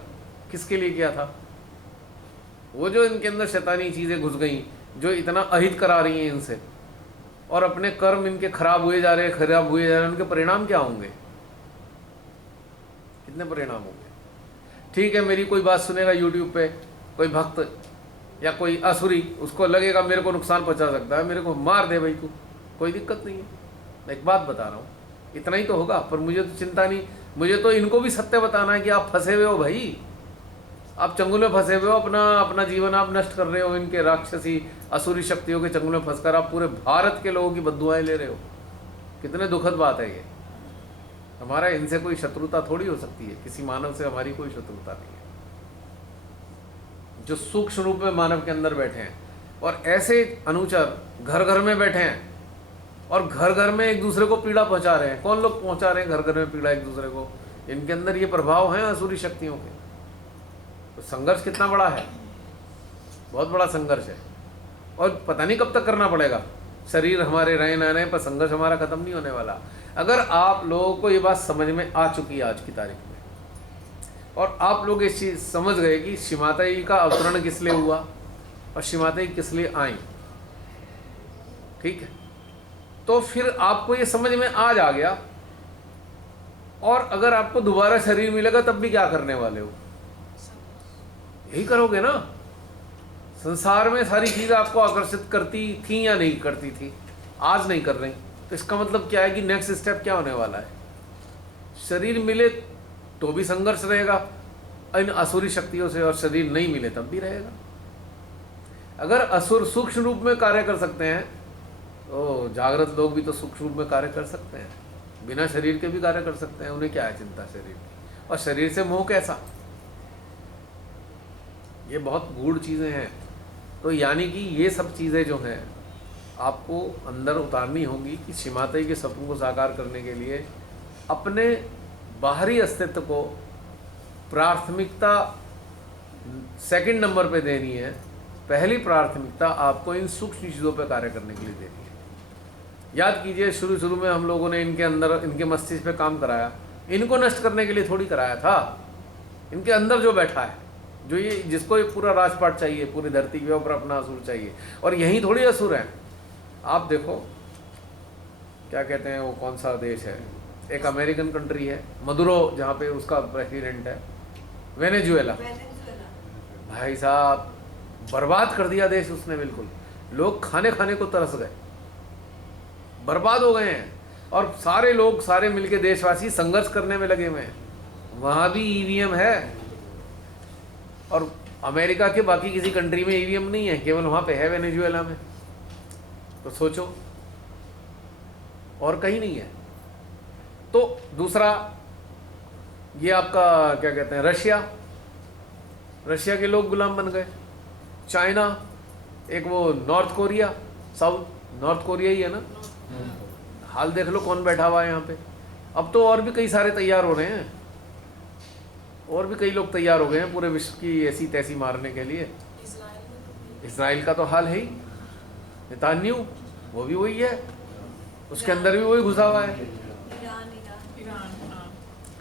किसके लिए किया था? वो जो इनके अंदर शैतानी चीज़ें घुस गई, जो इतना अहित करा रही हैं इनसे, और अपने कर्म इनके खराब हुए जा रहे हैं, खराब हुए जा रहे हैं। उनके परिणाम क्या होंगे? कितने परिणाम होंगे? ठीक है, मेरी कोई बात सुनेगा यूट्यूब पे कोई भक्त या कोई असुरी, उसको लगेगा मेरे को नुकसान पहुंचा सकता है, मेरे को मार दे भाई तू, कोई दिक्कत नहीं है। मैं एक बात बता रहा हूँ, इतना ही तो होगा। पर मुझे तो चिंता नहीं, मुझे तो इनको भी सत्य बताना है कि आप फंसे हुए हो भाई, आप चंगुल में फंसे हुए हो, अपना जीवन आप नष्ट कर रहे हो। इनके राक्षसी असुरी शक्तियों के चंगुल में फंसकर आप पूरे भारत के लोगों की बद्दुआएं ले रहे हो। कितने दुखद बात है ये। हमारा इनसे कोई शत्रुता थोड़ी हो सकती है, किसी मानव से हमारी कोई शत्रुता नहीं है। जो सूक्ष्म रूप में मानव के अंदर बैठे हैं, और ऐसे अनुचर घर घर में बैठे हैं, और घर घर में एक दूसरे को पीड़ा पहुंचा रहे हैं। कौन लोग पहुंचा रहे हैं घर घर में पीड़ा एक दूसरे को? इनके अंदर ये प्रभाव हैं असुरी शक्तियों के। तो संघर्ष कितना बड़ा है, बहुत बड़ा संघर्ष है, और पता नहीं कब तक करना पड़ेगा। शरीर हमारे रहे ना रहे, पर संघर्ष हमारा खत्म नहीं होने वाला। अगर आप लोगों को ये बात समझ में आ चुकी है आज की तारीख में, और आप लोग इस चीज़ समझ गए कि श्रीमाता जी का अवतरण किस लिए हुआ और श्रीमाता जी किस लिए आई, ठीक है, तो फिर आपको ये समझ में आज आ गया। और अगर आपको दोबारा शरीर मिलेगा तब भी क्या करने वाले हो? यही करोगे ना। संसार में सारी चीज़ें आपको आकर्षित करती थी या नहीं करती थी, आज नहीं कर रही, तो इसका मतलब क्या है कि नेक्स्ट स्टेप क्या होने वाला है? शरीर मिले तो भी संघर्ष रहेगा इन असुरी शक्तियों से, और शरीर नहीं मिले तब भी रहेगा। अगर असुर सूक्ष्म रूप में कार्य कर सकते हैं, तो जागृत लोग भी तो सूक्ष्म रूप में कार्य कर सकते हैं, बिना शरीर के भी कार्य कर सकते हैं। उन्हें क्या है चिंता शरीर की, और शरीर से मोह कैसा? ये बहुत गूढ़ चीज़ें हैं। तो यानी कि ये सब चीज़ें जो हैं आपको अंदर उतारनी होंगी कि श्रीमाता जी के सपनों को साकार करने के लिए अपने बाहरी अस्तित्व को प्राथमिकता सेकंड नंबर पे देनी है। पहली प्राथमिकता आपको इन सूक्ष्म चीज़ों पे कार्य करने के लिए देनी है। याद कीजिए शुरू शुरू में हम लोगों ने इनके अंदर, इनके मस्तिष्क पे काम कराया, इनको नष्ट करने के लिए थोड़ी कराया था। इनके अंदर जो बैठा है, जो ये जिसको ये पूरा राजपाट चाहिए, पूरी धरती के ऊपर अपना असुर चाहिए, और यहीं थोड़ी असुर है। आप देखो क्या कहते हैं वो, कौन सा देश है, एक अमेरिकन कंट्री है मदुरो, जहाँ पे उसका प्रेसिडेंट है, वेनेजुएला। वेनेजुएला भाई साहब बर्बाद कर दिया देश उसने बिल्कुल। लोग खाने खाने को तरस गए, बर्बाद हो गए हैं, और सारे लोग, सारे मिलके देशवासी संघर्ष करने में लगे हुए हैं। वहाँ भी ईवीएम है, और अमेरिका के बाकी किसी कंट्री में ईवीएम नहीं है, केवल वहाँ पे है वेनेजुएला में। तो सोचो, और कहीं नहीं है। तो दूसरा ये आपका क्या कहते हैं, रशिया, रशिया के लोग गुलाम बन गए। चाइना, एक वो North Korea, South North Korea ही है ना, हाल देख लो कौन बैठा हुआ है यहाँ पे। अब तो और भी कई सारे तैयार हो रहे हैं, और भी कई लोग तैयार हो गए हैं पूरे विश्व की ऐसी तैसी मारने के लिए। इजराइल का तो हाल है ही, नेतान्याहू वो भी वही है, उसके अंदर भी वही घुसा हुआ है।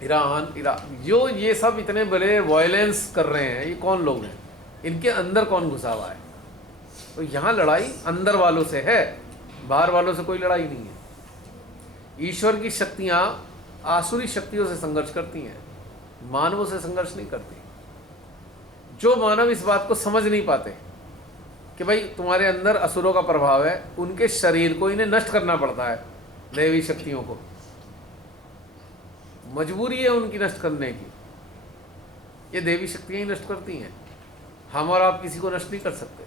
ईरान ईरान, जो ये सब इतने बड़े वायलेंस कर रहे हैं, ये कौन लोग हैं, इनके अंदर कौन घुसा हुआ है? तो यहाँ लड़ाई अंदर वालों से है, बाहर वालों से कोई लड़ाई नहीं है। ईश्वर की शक्तियाँ आसुरी शक्तियों से संघर्ष करती हैं, मानवों से संघर्ष नहीं करती। जो मानव इस बात को समझ नहीं पाते कि भाई तुम्हारे अंदर असुरों का प्रभाव है, उनके शरीर को इन्हें नष्ट करना पड़ता है, दैवी शक्तियों को मजबूरी है उनकी नष्ट करने की। ये देवी शक्तियां ही नष्ट करती हैं, हम और आप किसी को नष्ट नहीं कर सकते,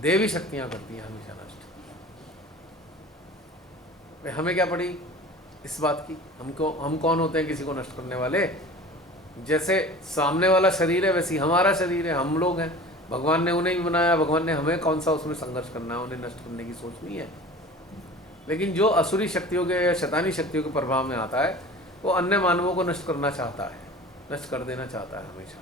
देवी शक्तियां करती हैं हमेशा नष्ट। हमें क्या पड़ी इस बात की, हम कौन होते हैं किसी को नष्ट करने वाले? जैसे सामने वाला शरीर है वैसे हमारा शरीर है, हम लोग हैं। भगवान ने उन्हें भी बनाया, भगवान ने हमें कौन सा उसमें संघर्ष करना है, उन्हें नष्ट करने की सोच नहीं है। लेकिन जो असुरी शक्तियों के या शैतानी शक्तियों के प्रभाव में आता है, वो अन्य मानवों को नष्ट करना चाहता है, नष्ट कर देना चाहता है हमेशा।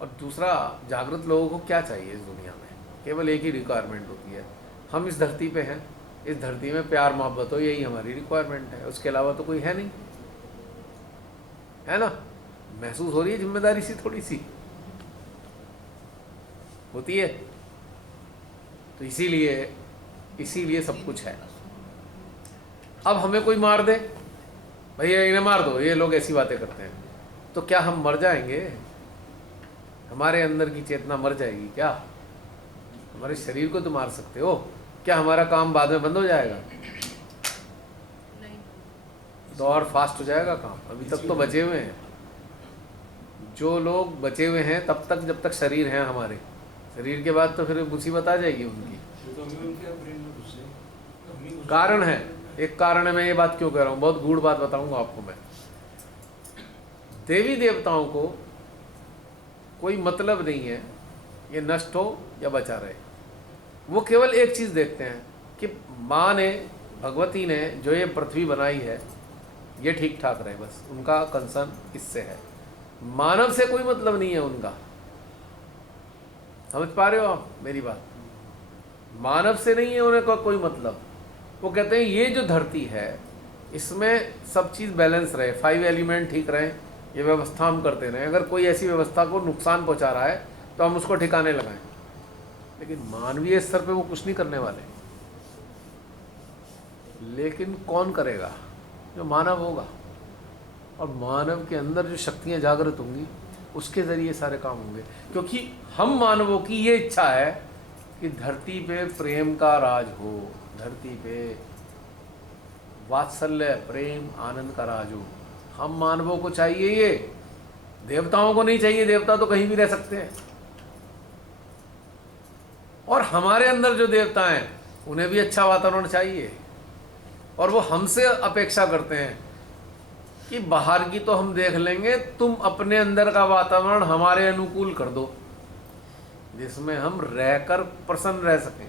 और दूसरा, जागृत लोगों को क्या चाहिए इस दुनिया में? केवल एक ही रिक्वायरमेंट होती है, हम इस धरती पे हैं, इस धरती में प्यार मोहब्बत हो, यही हमारी रिक्वायरमेंट है, उसके अलावा तो कोई है नहीं, है ना? महसूस हो रही है जिम्मेदारी सी, थोड़ी सी होती है। तो इसीलिए सब कुछ है। अब हमें कोई मार दे, भैया इन्हें मार दो, ये लोग ऐसी बातें करते हैं, तो क्या हम मर जाएंगे? हमारे अंदर की चेतना मर जाएगी क्या? हमारे शरीर को तो मार सकते हो, क्या हमारा काम बाद में बंद हो जाएगा? तो और फास्ट हो जाएगा काम। अभी तक तो बचे हुए हैं, जो लोग बचे हुए हैं तब तक, जब तक शरीर है हमारे, शरीर के बाद तो फिर मुसीबत आ जाएगी उनकी। कारण है, एक कारण है, मैं ये बात क्यों कह रहा हूँ, बहुत गूढ़ बात बताऊंगा आपको मैं। देवी देवताओं को कोई मतलब नहीं है ये नष्ट हो या बचा रहे, वो केवल एक चीज़ देखते हैं कि माँ ने, भगवती ने जो ये पृथ्वी बनाई है ये ठीक ठाक रहे, बस उनका कंसर्न इससे है। मानव से कोई मतलब नहीं है उनका, समझ पा रहे हो आप मेरी बात? मानव से नहीं है उनका कोई मतलब। वो कहते हैं ये जो धरती है इसमें सब चीज़ बैलेंस रहे, 5 एलिमेंट ठीक रहे, ये व्यवस्था हम करते रहें। अगर कोई ऐसी व्यवस्था को नुकसान पहुंचा रहा है तो हम उसको ठिकाने लगाएं, लेकिन मानवीय स्तर पे वो कुछ नहीं करने वाले। लेकिन कौन करेगा? जो मानव होगा, और मानव के अंदर जो शक्तियाँ जागृत होंगी उसके ज़रिए सारे काम होंगे। क्योंकि हम मानवों की ये इच्छा है कि धरती पे प्रेम का राज हो, धरती पे वात्सल्य, प्रेम, आनंद का राज हो। हम मानवों को चाहिए ये, देवताओं को नहीं चाहिए। देवता तो कहीं भी रह सकते हैं, और हमारे अंदर जो देवता हैं उन्हें भी अच्छा वातावरण चाहिए, और वो हमसे अपेक्षा करते हैं कि बाहर की तो हम देख लेंगे, तुम अपने अंदर का वातावरण हमारे अनुकूल कर दो, जिसमें हम रहकर प्रसन्न रह सकें।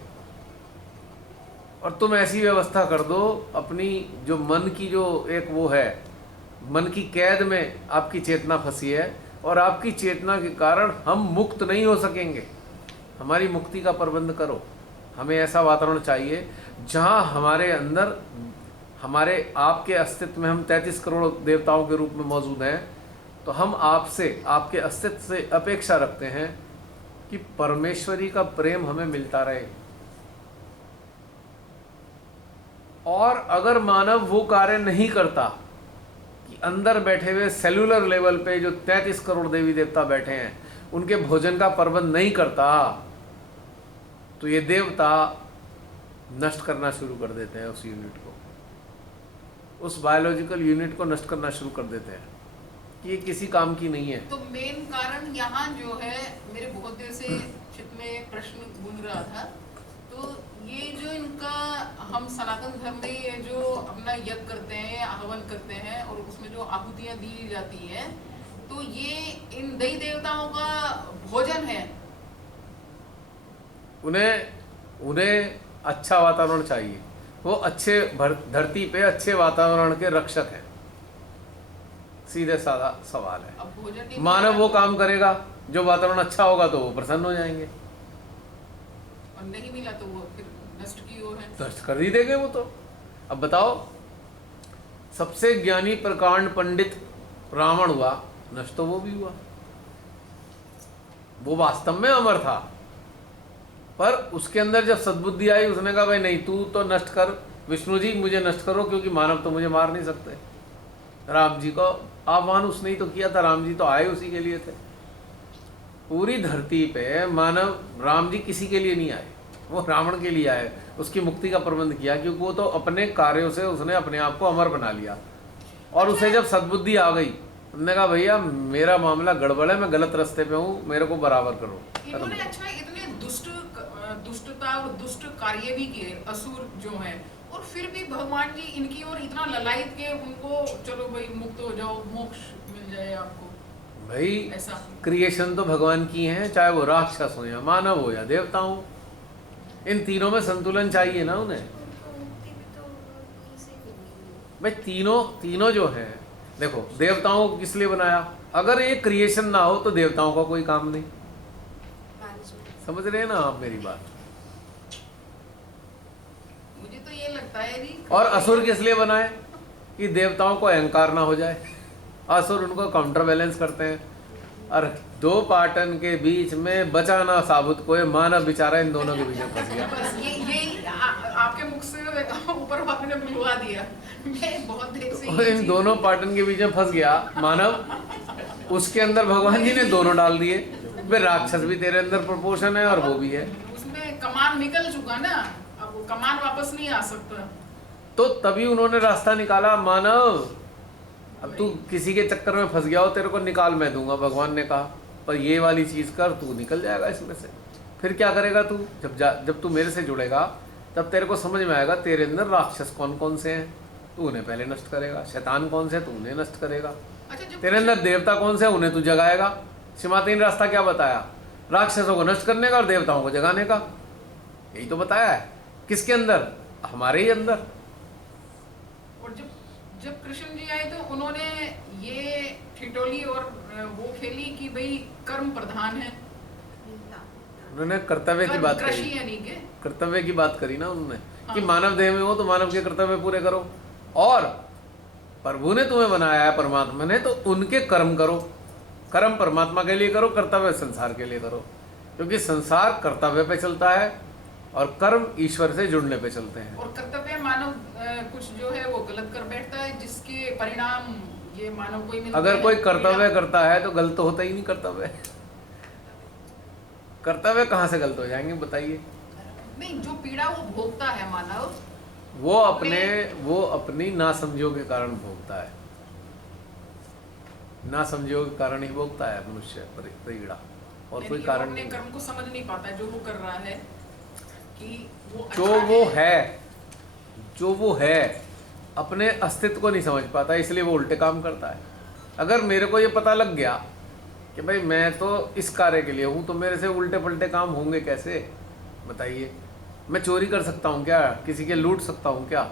और तुम ऐसी व्यवस्था कर दो, अपनी जो मन की जो एक वो है, मन की कैद में आपकी चेतना फंसी है, और आपकी चेतना के कारण हम मुक्त नहीं हो सकेंगे। हमारी मुक्ति का प्रबंध करो, हमें ऐसा वातावरण चाहिए जहाँ हमारे अंदर, हमारे आपके अस्तित्व में हम 33 करोड़ देवताओं के रूप में मौजूद हैं, तो हम आपसे, आपके अस्तित्व से अपेक्षा रखते हैं कि परमेश्वरी का प्रेम हमें मिलता रहे। और अगर मानव वो कार्य नहीं करता कि अंदर बैठे हुए सेलुलर लेवल पे जो 33 करोड़ देवी देवता बैठे हैं उनके भोजन का प्रबंध नहीं करता, तो ये देवता नष्ट करना शुरू कर देते हैं उस यूनिट को, उस बायोलॉजिकल यूनिट को नष्ट करना शुरू कर देते हैं कि ये किसी काम की नहीं है। तो मेन कारण यहाँ जो है, मेरे बहुत देर से चित्त में प्रश्न गूंज रहा था, तो ये जो इनका, हम सनातन धर्म में ये जो अपना यज्ञ करते हैं, आह्वान करते हैं और उसमें जो आहुतियाँ दी जाती हैं, तो ये इन देवी देवताओं का भोजन है। उन्हें अच्छा वातावरण चाहिए, वो अच्छे धरती पे अच्छे वातावरण के रक्षक हैं। सीधे साधा सवाल है। अब भोजन नहीं मानव मिला वो तो- काम करेगा, जो वातावरण अच्छा होगा तो वो प्रसन्न हो जाएंगे, और नहीं मिला तो वो फिर नष्ट की ओर है। नष्ट कर ही देंगे वो तो। अब बताओ, सबसे ज्ञानी प्रकांड पंडित रावण हुआ, नष्ट तो वो भी हुआ। वो वास्तव में अमर था, पर उसके अंदर जब सद्बुद्धि आई, उसने कहा भाई नहीं, तू तो नष्ट कर, विष्णु जी मुझे नष्ट करो, क्योंकि मानव तो मुझे मार नहीं सकते। राम जी को आह्वान उसने ही तो किया था, राम जी तो आए उसी के लिए थे। पूरी धरती पे मानव, राम जी किसी के लिए नहीं आए, वो रावण के लिए आए, उसकी मुक्ति का प्रबंध किया, क्योंकि वो तो अपने कार्यों से उसने अपने आप को अमर बना लिया। और उसे जब सद्बुद्धि आ गई, उसने कहा भैया मेरा मामला गड़बड़ है, मैं गलत रास्ते पे हूँ, मेरे को बराबर करो। इन्होंने अच्छा इतने दुष्टता और दुष्ट कार्य भी किए असुर जो हैं, और फिर भी भगवान जी इनकी ओर इतना ललायत के उनको, चलो भाई मुक्त हो जाओ, मोक्ष मिल जाए आपको। भाई ऐसा क्रिएशन तो भगवान की है, चाहे वो राक्षस हो या मानव हो या देवता हो, इन तीनों में संतुलन चाहिए ना उन्हें। भाई तीनों जो हैं, देखो देवताओं को किस लिए बनाया? अगर ये क्रिएशन ना हो तो देवताओं का कोई काम नहीं। समझ रहे हैं ना आप मेरी बात? मुझे तो ये लगता है जी। और असुर किस लिए बनाए? कि देवताओं को अहंकार ना हो जाए। असुर उनको काउंटर बैलेंस करते हैं। और दो पाटन के बीच में बचाना साबुत को, मानव बेचारा इन दोनों के बीच में फंस गया। बस ये आपके मुख से ऊपर आपने बुलवा दिया। मैं बहुत देर से और इन दोनों पाटन के बीच में फंस गया मानव। उसके अंदर भगवान जी ने दोनों डाल दिए। वे राक्षस भी तेरे अंदर प्रोपोर्शन है और वो भी है। उसमें कमान निकल चुका ना, अब वो कमान वापस नहीं आ सकता। तो तभी उन्होंने रास्ता निकाला। मानव, अब तू किसी के चक्कर में फंस गया हो, तेरे को निकाल मैं दूंगा, भगवान ने कहा, पर ये वाली चीज कर, तू निकल जाएगा इसमें से। फिर क्या करेगा तू? जब तू मेरे से जुड़ेगा तब तेरे को समझ में आएगा तेरे अंदर राक्षस कौन कौन से हैं, तू उन्हें पहले नष्ट करेगा। शैतान कौन से, तू उन्हें नष्ट करेगा। अच्छा, जब तेरे अंदर देवता कौन से, उन्हें तू जगाएगा। श्रीमाता ने रास्ता क्या बताया? राक्षसों को नष्ट करने का और देवताओं को जगाने का। यही तो बताया है। किसके अंदर? हमारे ही अंदर। और जब कृष्ण जी आए तो उन्होंने ये ठिठोली और वो खेली कि भाई कर्म प्रधान है, उन्होंने कर्तव्य की बात कृषि करी। यानी के कर्तव्य की बात करी ना उन्होंने, कि हाँ। मानव देह में हो तो मानव के कर्तव्य पूरे करो, और प्रभु ने तुम्हें बनाया है, परमात्मा ने, तो उनके कर्म करो। कर्म परमात्मा के लिए करो, कर्तव्य संसार के लिए करो, क्योंकि संसार कर्तव्य पे चलता है और कर्म ईश्वर से जुड़ने पे चलते हैं। और कर्तव्य मानव कुछ जो है वो गलत कर बैठता है, जिसके परिणाम ये मानव को ही मिलते अगर हैं। कोई कर्तव्य करता है तो गलत तो होता ही नहीं। कर्तव्य कहाँ से गलत हो जाएंगे बताइए? नहीं, जो पीड़ा वो भोगता है मानव, वो अपनी नासमझियों के कारण भोगता है। नासमझियों के कारण ही भोगता है मनुष्य पीड़ा, और यानी कोई कि कारण वो अपने नहीं। कर्म को समझ नहीं पाता जो वो कर रहा है, कि वो जो अच्छा वो है, जो वो है, अपने अस्तित्व को नहीं समझ पाता, इसलिए वो उल्टे काम करता है। अगर मेरे को ये पता लग गया कि भाई मैं तो इस कार्य के लिए हूँ, तो मेरे से उल्टे पलटे काम होंगे कैसे बताइए? मैं चोरी कर सकता हूँ क्या? किसी के लूट सकता हूँ क्या?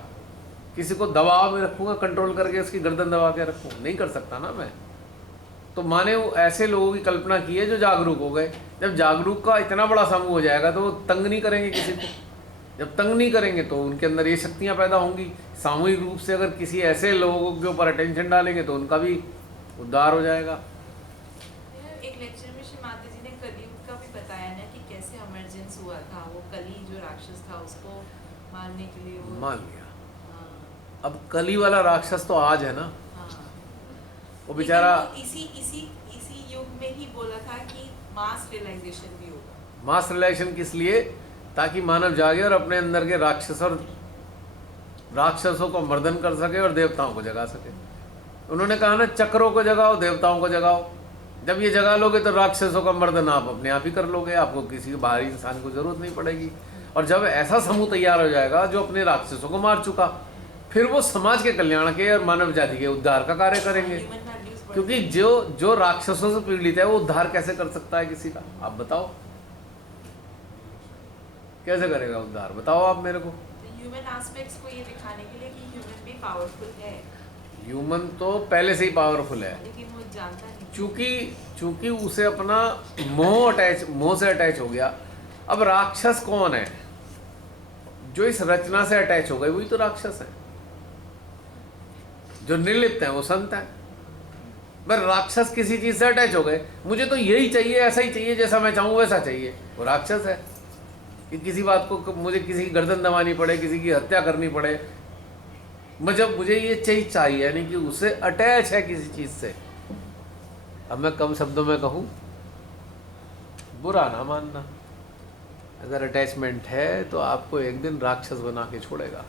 किसी को दबाव में रखूँगा, कंट्रोल करके उसकी गर्दन दबा के रखूँ? नहीं कर सकता ना मैं। तो माने वो ऐसे लोगों की कल्पना की है जो जागरूक हो गए। जब जागरूक का इतना बड़ा समूह हो जाएगा तो वो तंग नहीं करेंगे किसी को। जब तंग नहीं करेंगे तो उनके अंदर ये शक्तियाँ पैदा होंगी। सामूहिक रूप से अगर किसी ऐसे लोगों के ऊपर अटेंशन डालेंगे तो उनका भी उद्धार हो जाएगा। एक लेक्चर में श्री माता जी ने कलयुग का भी बताया ना कि कैसे इमरजेंस हुआ था, वो कली जो राक्षस था उसको मारने के लिए वो मान लिया। हाँ, अब कली वाला राक्षस तो आज है ना, हाँ। वो बेचारा लेकिन वो इसी युग में ही बोला था कि मास रियलाइजेशन भी होगा। मास रिलेशन किस लिए? ताकि मानव जागे और अपने अंदर के राक्षसों को मर्दन कर सके और देवताओं को जगा सके। उन्होंने कहा ना, चक्रों को जगाओ, देवताओं को जगाओ। जब ये जगा लोगे तो राक्षसों का मर्दन आप अपने आप ही कर लोगे, आपको किसी बाहरी इंसान को जरूरत नहीं पड़ेगी। और जब ऐसा समूह तैयार हो जाएगा जो अपने राक्षसों को मार चुका, फिर वो समाज के कल्याण के और मानव जाति के उद्धार का कार्य करेंगे। Human values बढ़ क्योंकि जाएंगे। जो राक्षसों से पीड़ित है वो उद्धार कैसे कर सकता है किसी का? आप बताओ, कैसे करेगा उद्धार? बताओ आप मेरे को। ह्यूमन एस्पेक्ट्स को ये दिखाने के लिए कि ह्यूमन भी पावरफुल है, ह्यूमन तो पहले से ही पावरफुल है, लेकिन वो जानता नहीं। चूंकि उसे अपना मोह से अटैच हो गया। अब राक्षस कौन है? जो इस रचना से अटैच हो गए वही तो राक्षस है। जो निर्लिप्त हैं वो संत हैं। पर राक्षस किसी चीज से अटैच हो गए, मुझे तो यही चाहिए, ऐसा ही चाहिए, जैसा मैं चाहूँ वैसा चाहिए, वो राक्षस है। कि किसी बात को मुझे किसी की गर्दन दबानी पड़े, किसी की हत्या करनी पड़े, जब मुझे ये चाहिए, यानी कि उसे अटैच है किसी चीज से। अब मैं कम शब्दों में कहूँ, बुरा ना मानना, अगर अटैचमेंट है तो आपको एक दिन राक्षस बना के छोड़ेगा।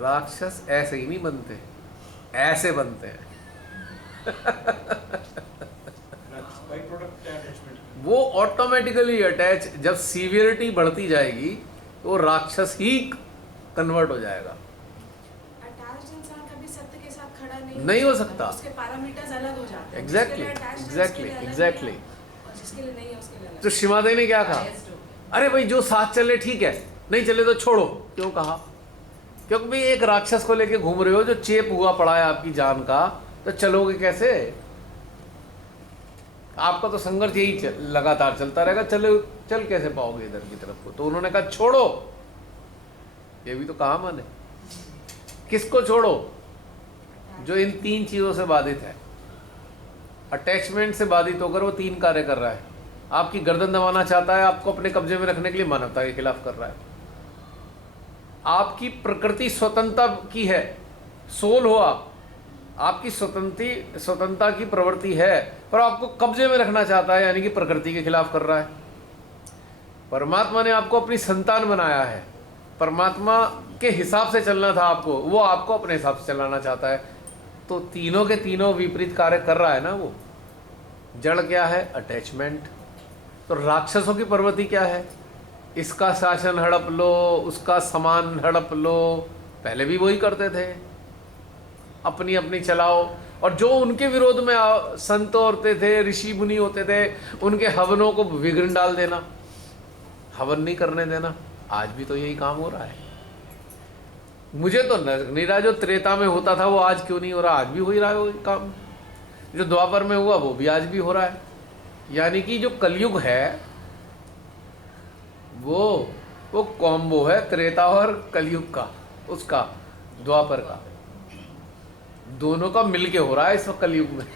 राक्षस ऐसे ही नहीं बनते, ऐसे बनते हैं। By product attachment. वो ऑटोमेटिकली अटैच, जब सीवियरिटी बढ़ती जाएगी तो वो राक्षस ही कन्वर्ट हो जाएगा। अटैच्ड इंसान कभी सत्य के साथ खड़ा नहीं हो सकता। उसके पैरामीटर्स अलग हो जाते हैं। एग्जैक्टली जिसके लिए attached है, एग्जैक्टली उसके लिए अलग एग्जैक्टली। है, और जिसके लिए नहीं है उसके लिए अलग। तो शिवादेव ने क्या कहा? Biased हो गया। अरे भाई जो साथ चले ठीक है, नहीं चले तो छोड़ो। क्यों कहा? क्योंकि भाई एक राक्षस को लेके घूम रहे हो जो चेप हुआ पड़ा है आपकी जान का, तो चलोगे कैसे? आपका तो संघर्ष यही लगातार चलता रहेगा, चल कैसे पाओगे इधर की तरफ को? तो उन्होंने कहा छोड़ो। ये भी तो कहा मैंने, किसको छोड़ो? जो इन तीन चीजों से बाधित है। अटैचमेंट से बाधित होकर वो तीन कार्य कर रहा है। आपकी गर्दन दबाना चाहता है, आपको अपने कब्जे में रखने के लिए मानवता के खिलाफ कर रहा है। आपकी प्रकृति स्वतंत्रता की है, सोल हो आप, आपकी स्वतंत्रता की प्रवृत्ति है, पर आपको कब्जे में रखना चाहता है, यानी कि प्रकृति के खिलाफ कर रहा है। परमात्मा ने आपको अपनी संतान बनाया है, परमात्मा के हिसाब से चलना था आपको, वो आपको अपने हिसाब से चलाना चाहता है। तो तीनों के तीनों विपरीत कार्य कर रहा है ना वो। जड़ क्या है? अटैचमेंट। तो राक्षसों की प्रवृत्ति क्या है? इसका शासन हड़प लो, उसका सामान हड़प लो। पहले भी वही करते थे, अपनी अपनी चलाओ। और जो उनके विरोध में संत होते थे, ऋषि मुनि होते थे, उनके हवनों को विघ्न डाल देना, हवन नहीं करने देना। आज भी तो यही काम हो रहा है। मुझे तो नहीं रहा जो त्रेता में होता था वो आज क्यों नहीं हो रहा। आज भी हो ही रहा है वही काम। जो द्वापर में हुआ वो भी आज भी हो रहा है। यानी कि जो कलयुग है वो कॉम्बो है त्रेता और कलयुग का, उसका द्वापर का, दोनों का मिलके हो रहा है इस वक्त कलयुग में।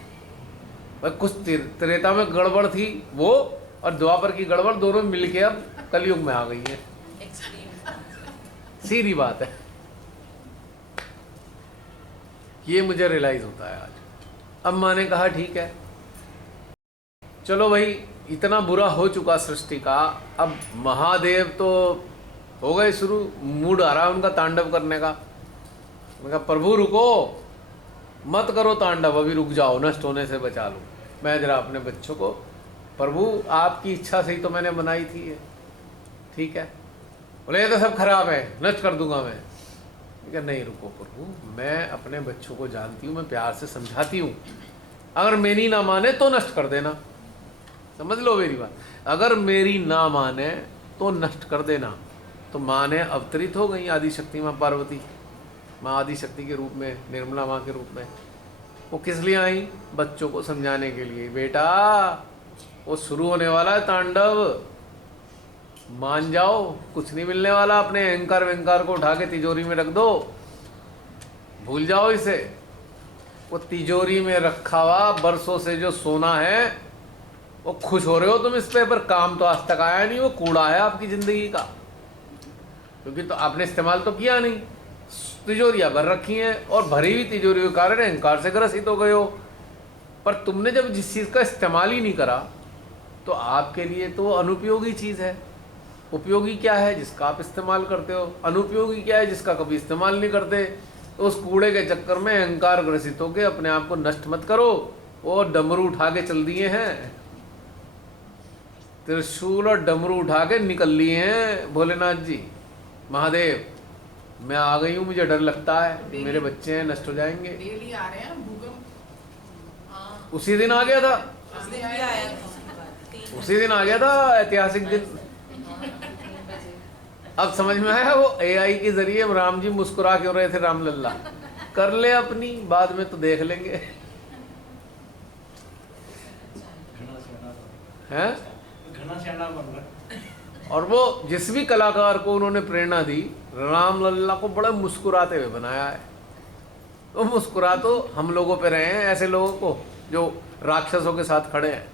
भाई कुछ त्रेता में गड़बड़ थी वो, और द्वापर की गड़बड़, दोनों मिलके अब कलयुग में आ गई है। सीधी बात है। ये मुझे रियलाइज होता है आज। अब माँ ने कहा ठीक है, चलो भाई इतना बुरा हो चुका सृष्टि का, अब महादेव तो हो गए शुरू, मूड आ रहा है उनका तांडव करने का। मैंने कहा प्रभु रुको, मत करो तांडव, अभी रुक जाओ, नष्ट होने से बचा लो। मैं जरा अपने बच्चों को, प्रभु आपकी इच्छा से ही तो मैंने बनाई थी ये, ठीक है। बोले ये तो सब खराब है, नष्ट कर दूंगा मैं। क्या नहीं, रुको प्रभु, मैं अपने बच्चों को जानती हूँ, मैं प्यार से समझाती हूँ, अगर मेरी ना माने तो नष्ट कर देना। समझ लो मेरी बात, अगर मेरी ना माने तो नष्ट कर देना। तो माँ ने अवतरित हो गई, आदिशक्ति माँ पार्वती, माँ आदिशक्ति के रूप में, निर्मला माँ के रूप में। वो किस लिए आई? बच्चों को समझाने के लिए, बेटा वो शुरू होने वाला है तांडव, मान जाओ, कुछ नहीं मिलने वाला। अपने अहंकार वहंकार को उठा के तिजोरी में रख दो, भूल जाओ इसे। वो तिजोरी में रखा हुआ बरसों से जो सोना है, वो खुश हो रहे हो तुम इस पे, पर काम तो आज तक आया नहीं, वो कूड़ा है आपकी जिंदगी का, क्योंकि तो आपने इस्तेमाल तो किया नहीं। तिजोरियां भर रखी हैं और भरी हुई तिजोरी के कारण अहंकार से ग्रसित हो गए हो। पर तुमने जब जिस चीज़ का इस्तेमाल ही नहीं करा, तो आपके लिए तो अनुपयोगी चीज़ है। उपयोगी क्या है? जिसका आप इस्तेमाल करते हो। अनुपयोगी क्या है? जिसका कभी इस्तेमाल नहीं करते। तो उस कूड़े के चक्कर में अहंकार ग्रसित होकर अपने आप को नष्ट मत करो। वो डमरू उठा के चल दिए हैं, त्रिशूल और डमरू उठा के निकल लिए हैं भोलेनाथ जी, महादेव मैं आ गई हूँ, मुझे डर लगता है, मेरे बच्चे हैं नष्ट हो जाएंगे। डेली आ रहे हैं भूकंप। उसी दिन आ गया था, उस दिन भी आया था, उसी दिन आ गया था, ऐतिहासिक दिन। अब समझ में आया वो एआई के जरिए राम जी मुस्कुरा क्यों रहे थे। राम लल्ला कर ले अपनी, बाद में तो देख लेंगे। हैं? घना श्याना बन रहा। और वो जिस भी कलाकार को उन्होंने प्रेरणा दी, राम लल्ला को बड़े मुस्कुराते हुए बनाया है। तो मुस्कुरा तो हम लोगों पे रहे हैं, ऐसे लोगों को जो राक्षसों के साथ खड़े हैं।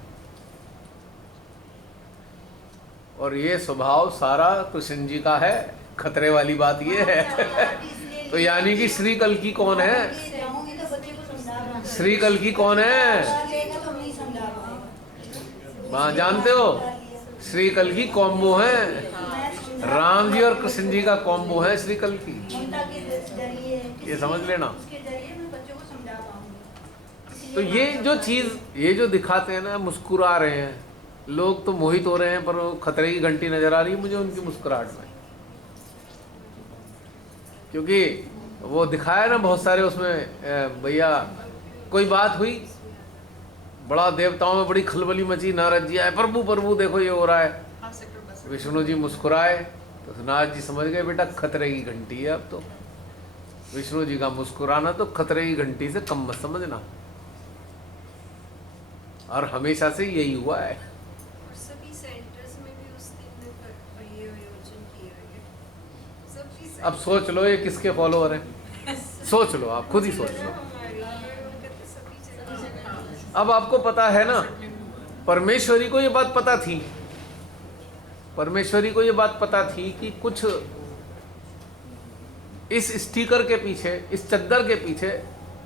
और ये स्वभाव सारा कृष्ण जी का है। खतरे वाली बात ये है। तो यानी कि श्री कल्कि कौन है? श्री कल्कि कौन है? वहाँ जानते हो, श्री कल्कि कॉम्बो है। राम जी और कृष्ण जी का कॉम्बो है श्री कल्कि। ये समझ लेना। तो ये जो चीज, ये जो दिखाते हैं ना, मुस्कुरा रहे हैं लोग, तो मोहित हो रहे हैं, पर वो खतरे की घंटी नजर आ रही है मुझे उनकी मुस्कुराहट में। क्योंकि वो दिखाया ना बहुत सारे उसमें, भैया कोई बात हुई, बड़ा देवताओं में बड़ी खलबली मची, नारद जी आए, प्रभु प्रभु देखो ये हो रहा है। विष्णु जी मुस्कुराए तो नारद जी समझ गए बेटा खतरे की घंटी है। अब तो विष्णु जी का मुस्कुराना तो खतरे की घंटी से कम मत समझना। और हमेशा से यही हुआ है। और सभी सेंटर्स में भी उस दिन ये आयोजन किया गया। सभी अब सोच लो ये किसके फॉलोअर हैं, सोच लो, आप खुद ही सोच लो। अब आपको पता है ना, परमेश्वरी को ये बात पता थी, परमेश्वरी को ये बात पता थी कि कुछ इस स्टिकर के पीछे, इस चद्दर के पीछे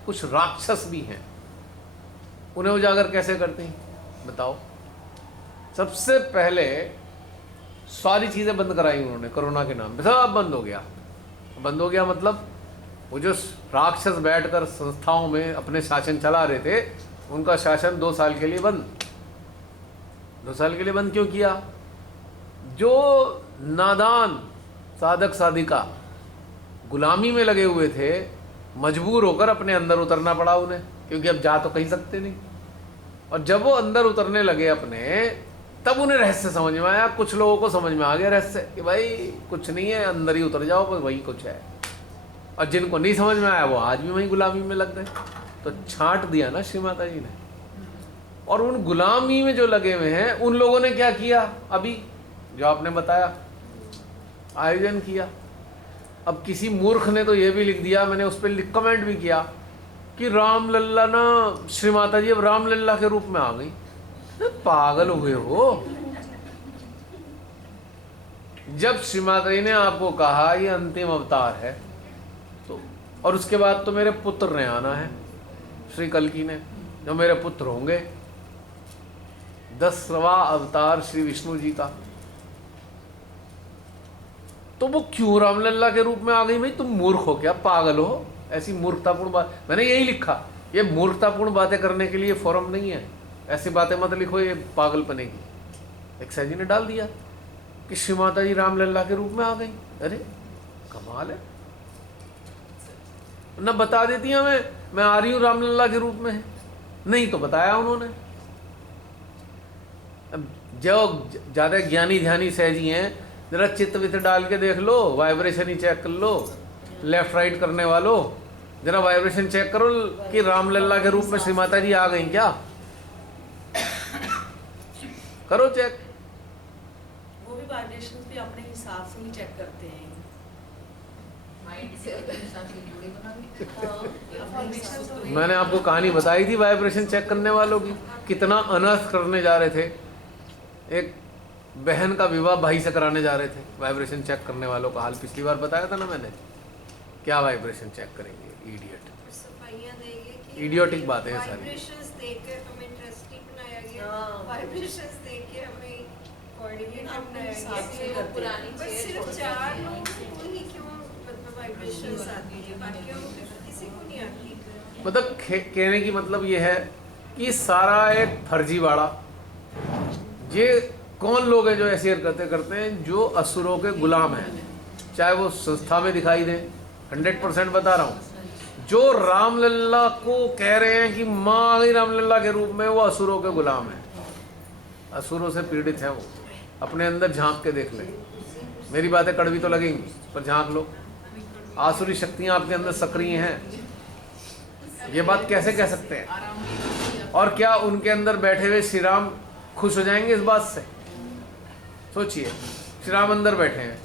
कुछ राक्षस भी हैं। उन्हें उजागर कैसे करती बताओ? सबसे पहले सारी चीजें बंद कराई उन्होंने कोरोना के नाम पे, सब बंद हो गया। बंद हो गया मतलब वो जो राक्षस बैठकर संस्थाओं में अपने शासन चला रहे थे, उनका शासन 2 साल के लिए बंद। 2 साल के लिए बंद क्यों किया? जो नादान साधक साधिका गुलामी में लगे हुए थे, मजबूर होकर अपने अंदर उतरना पड़ा उन्हें, क्योंकि अब जा तो कहीं सकते नहीं। और जब वो अंदर उतरने लगे अपने, तब उन्हें रहस्य समझ में आया। कुछ लोगों को समझ में आ गया रहस्य कि भाई कुछ नहीं है, अंदर ही उतर जाओ, बस वही कुछ है। और जिनको नहीं समझ में आया वो आज भी वहीं गुलामी में लग गए। तो छांट दिया ना श्री माता जी ने। और उन गुलामी में जो लगे हुए हैं उन लोगों ने क्या किया? अभी जो आपने बताया, आयोजन किया। अब किसी मूर्ख ने तो ये भी लिख दिया, मैंने उस पर कमेंट भी किया कि राम लल्ला ना, श्री माता जी अब राम लल्ला के रूप में आ गई। पागल हुए हो? जब श्री माता जी ने आपको कहा ये अंतिम अवतार है, तो और उसके बाद तो मेरे पुत्र ने आना है, श्री कल्कि ने, जो मेरे पुत्र होंगे, 10वां अवतार श्री विष्णु जी का, तो वो क्यों रामलल्ला के रूप में आ गई? भाई तुम मूर्ख हो क्या? पागल हो? ऐसी मूर्खतापूर्ण बात, मैंने यही लिखा, ये मूर्खतापूर्ण बातें करने के लिए फोरम नहीं है, ऐसी बातें मत लिखो ये पागलपने की। एक जी ने डाल दिया कि श्री माता जी रामलल्ला के रूप में आ गई। अरे कमाल है, न बता देती हमें मैं आ रही हूं रामलल्ला के रूप में, नहीं तो बताया उन्होंने। अब जो ज्यादा ज्ञानी ध्यानी सहजी हैं, जरा चित्त वित्त डाल के देख लो, वाइब्रेशन ही चेक कर लो, लेफ्ट राइट करने वालों जरा वाइब्रेशन चेक करो कि रामलल्ला के रूप में श्री माता जी आ गई क्या? करो चेक। वो भी वाइब्रेशंस भी अपने हिसाब से ही चेक करते हैं। मैंने आपको कहानी बताई थी वाइब्रेशन चेक करने वालों की, कितना अनर्थ करने जा रहे थे। एक बहन का विवाह भाई से कराने जा रहे थे, वाइब्रेशन चेक करने वालों का हाल पिछली बार बताया था ना मैंने। क्या वाइब्रेशन चेक करेंगे, इडियट, सफाइयाँ देंगे कि idiotic बातें हैं सारी। वाइब्रेशंस देकर हमें ट्रस्टी बनाया गया, हाँ। वाइब्रेशंस देके हमें कोऑर्डिनेटर अपने बनाया हिसाब से गया। करते हैं। पुरानी बस चेयर सिर्फ छोड़ 4 देते हैं। लोगों को ही क्यों मतलब वाइब्रेशंस आती है, बाकियों को किसी को नहीं आती। मतलब कहने की मतलब ये है कि सारा एक फर्जीवाड़ा। ये कौन लोग हैं जो ऐसे हरकतें करते हैं, जो असुरों के गुलाम हैं, चाहे वो संस्था में दिखाई दें। 100% बता रहा हूँ, जो रामलला को कह रहे हैं कि माँ आ गई रामलला के रूप में, वो असुरों के गुलाम हैं, असुरों से पीड़ित हैं वो। अपने अंदर झांक के देख लें। मेरी बातें कड़वी तो लगेंगी, पर झांक लो, आसुरी शक्तियाँ आपके अंदर सक्रिय हैं। ये बात कैसे कह सकते हैं? और क्या उनके अंदर बैठे हुए श्री राम खुश हो जाएंगे इस बात से? सोचिए, श्री राम अंदर बैठे हैं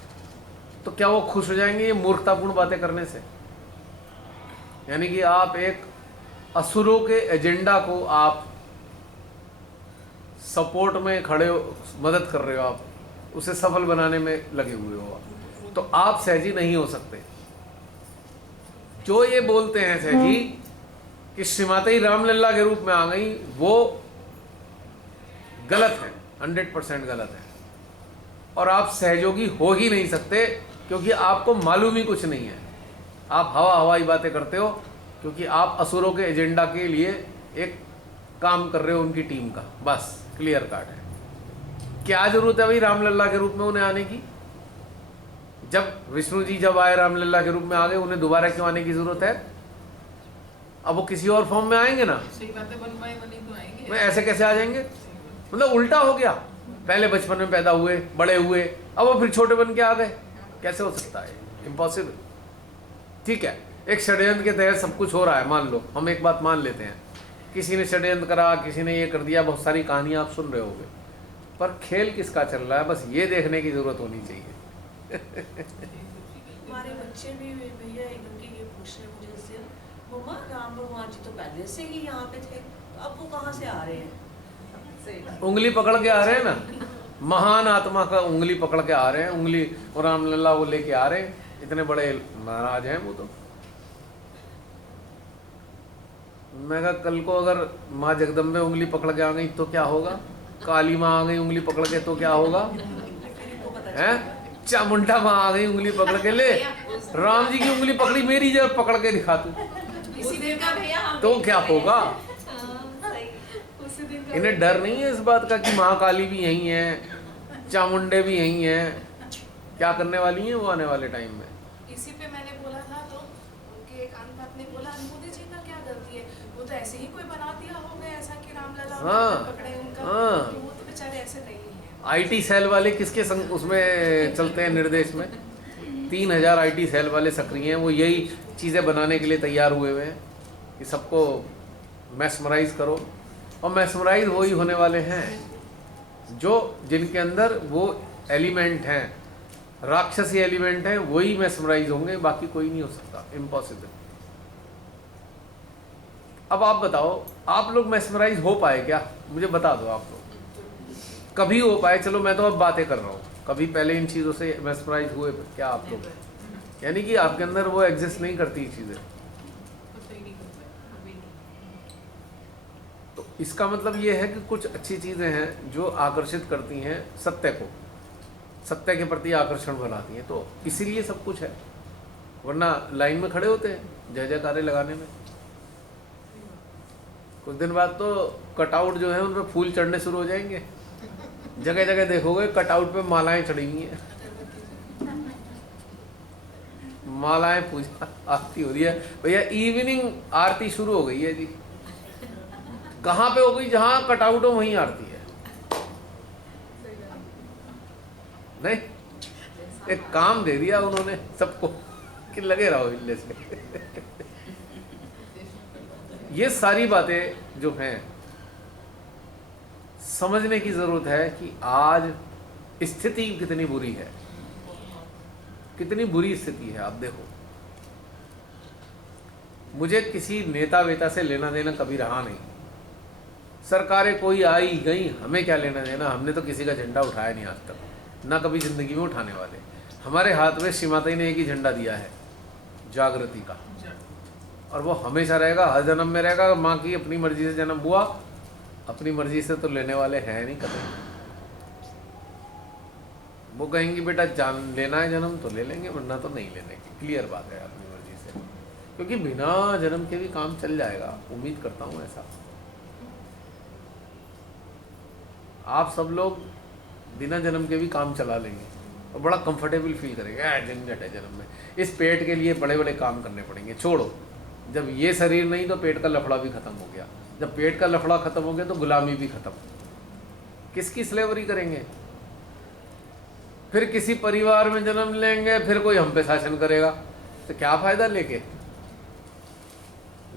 तो क्या वो खुश हो जाएंगे ये मूर्खतापूर्ण बातें करने से? यानी कि आप एक असुरों के एजेंडा को आप सपोर्ट में खड़े हो, मदद कर रहे हो, आप उसे सफल बनाने में लगे हुए हो, तो आप सहजी नहीं हो सकते। जो ये बोलते हैं सहजी कि श्रीमाता रामलला के रूप में आ गई, वो गलत है, 100% गलत है। और आप सहयोगी हो ही नहीं सकते, क्योंकि आपको मालूम ही कुछ नहीं है। आप हवाई बातें करते हो, क्योंकि आप असुरों के एजेंडा के लिए एक काम कर रहे हो, उनकी टीम का, बस क्लियर काट है। क्या जरूरत है भाई रामलला के रूप में उन्हें आने की? जब विष्णु जी जब आए रामलला के रूप में आ गए, उन्हें दोबारा क्यों आने की जरूरत है? अब वो किसी और फॉर्म में आएंगे ना। सही बात है, बन पाए बनी तो आएंगे। मैं ऐसे कैसे आ जाएंगे? मतलब उल्टा हो गया, पहले बचपन में पैदा हुए, बड़े हुए, अब वो फिर छोटे बन के आ गए। कैसे हो सकता है? इम्पॉसिबल। ठीक है, एक षड्यंत्र के तहत सब कुछ हो रहा है, मान लो, हम एक बात मान लेते हैं, किसी ने षड्यंत्र करा, किसी ने ये कर दिया, बहुत सारी कहानियां आप सुन रहे होगे, पर खेल किसका चल रहा है, बस ये देखने की जरूरत होनी चाहिए। हमारे बच्चे भी भैया इनके ये पूछ रहे मुझे से, मम्मा राम भगवान जी तो पहले से ही यहाँ पे थे, तो अब वो कहाँ से आ रहे हैं? उंगली पकड़ के आ रहे हैं ना, महान आत्मा का उंगली पकड़ के आ रहे हैं, उंगली और रामलला वो लेके आ रहे हैं। इतने बड़े महाराज हैं वो तो। मैं कहा कल को अगर माँ जगदम्बे उंगली पकड़ के आ गई तो क्या होगा? काली माँ आ गई उंगली पकड़ के तो क्या होगा? हैं? चामुंडा माँ आ गई उंगली पकड़ के, ले राम जी की उंगली पकड़ी, मेरी जब पकड़ के दिखा तू, इसी दिन का भैया हम तो क्या होगा? उसी दिन का इन्हें डर नहीं है इस बात का कि महाकाली भी यही है, चामुंडे भी यही हैं, क्या करने वाली हैं वो आने वाले टाइम में? इसी पे मैंने बोला था, तो उनके एक अनपढ़ ने बोला मोदी जी का क्या गलती है, वो तो ऐसे ही कोई बना दिया होगा ऐसा कि रामलला हाँ, पकड़े उनका, हाँ। तो वो तो बेचारे ऐसे नहीं है। आईटी सेल वाले किसके संग उसमें चलते हैं निर्देश में? 3000 आईटी सेल वाले सक्रिय हैं, वो यही चीज़ें बनाने के लिए तैयार हुए हुए हैं कि सबको मैस्मराइज करो। और मैस्मराइज वही होने वाले हैं जो जिनके अंदर वो एलिमेंट हैं, राक्षसी एलिमेंट हैं, वही मैस्मराइज होंगे, बाकी कोई नहीं हो सकता, इम्पॉसिबल। अब आप बताओ, आप लोग मैस्मराइज हो पाए क्या? मुझे बता दो आप लोग, कभी हो पाए? चलो मैं तो अब बातें कर रहा हूँ, कभी पहले इन चीज़ों से मैस्मराइज हुए क्या आप लोग? यानी कि आपके अंदर वो एग्जिस्ट नहीं करती चीज़ें। तो इसका मतलब ये है कि कुछ अच्छी चीज़ें हैं जो आकर्षित करती हैं सत्य को, सत्य के प्रति आकर्षण बनाती हैं, तो इसीलिए सब कुछ है, वरना लाइन में खड़े होते हैं जय जयकारे लगाने में। कुछ दिन बाद तो कटआउट जो है उन पर फूल चढ़ने शुरू हो जाएंगे, जगह जगह देखोगे कटआउट पे मालाएं चढ़ी हुई हैं, मालाएं, पूजा आरती हो रही है। भैया इवनिंग आरती शुरू हो गई है जी। कहाँ पे हो गई? जहाँ कटआउट हो वहीं आरती है। नहीं, एक काम दे दिया उन्होंने सबको कि लगे रहो हिलने से। ये सारी बातें जो हैं समझने की ज़रूरत है कि आज स्थिति कितनी बुरी है, कितनी बुरी स्थिति है। आप देखो, मुझे किसी नेता वेता से लेना देना कभी रहा नहीं। सरकारें कोई आई गई, हमें क्या लेना देना, हमने तो किसी का झंडा उठाया नहीं आज तक, ना कभी ज़िंदगी में उठाने वाले। हमारे हाथ में श्री माता जी ने एक ही झंडा दिया है, जागृति का, और वो हमेशा रहेगा, हर जन्म में रहेगा। माँ की अपनी मर्जी से जन्म हुआ, अपनी मर्जी से तो लेने वाले हैं नहीं कभी। वो कहेंगी बेटा जान लेना है जन्म तो ले लेंगे, वरना तो नहीं लेने की, क्लियर बात है अपनी मर्जी से, क्योंकि बिना जन्म के भी काम चल जाएगा, उम्मीद करता हूँ ऐसा। आप सब लोग बिना जन्म के भी काम चला लेंगे और बड़ा कंफर्टेबल फील करेंगे, झंझट है जन्म में, इस पेट के लिए बड़े बड़े काम करने पड़ेंगे। छोड़ो, जब ये शरीर नहीं तो पेट का लफड़ा भी खत्म हो गया, जब पेट का लफड़ा खत्म हो गया तो गुलामी भी खत्म। किसकी स्लेवरी करेंगे? फिर किसी परिवार में जन्म लेंगे, फिर कोई हम पे शासन करेगा, तो क्या फायदा लेके?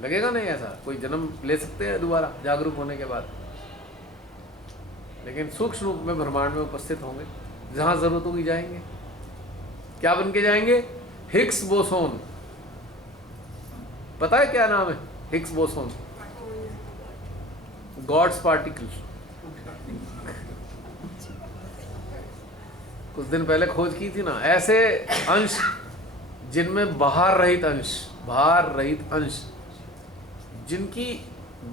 लगेगा नहीं ऐसा। कोई जन्म ले सकते हैं दोबारा जागरूक होने के बाद, लेकिन सूक्ष्म रूप में ब्रह्मांड में उपस्थित होंगे, जहां जरूरत होगी जाएंगे। क्या बन के जाएंगे? Higgs boson. पता है क्या नाम है हिग्स बोसोन? God's particle. कुछ दिन पहले खोज की थी ना, ऐसे अंश जिनमें भार रहित अंश, जिनकी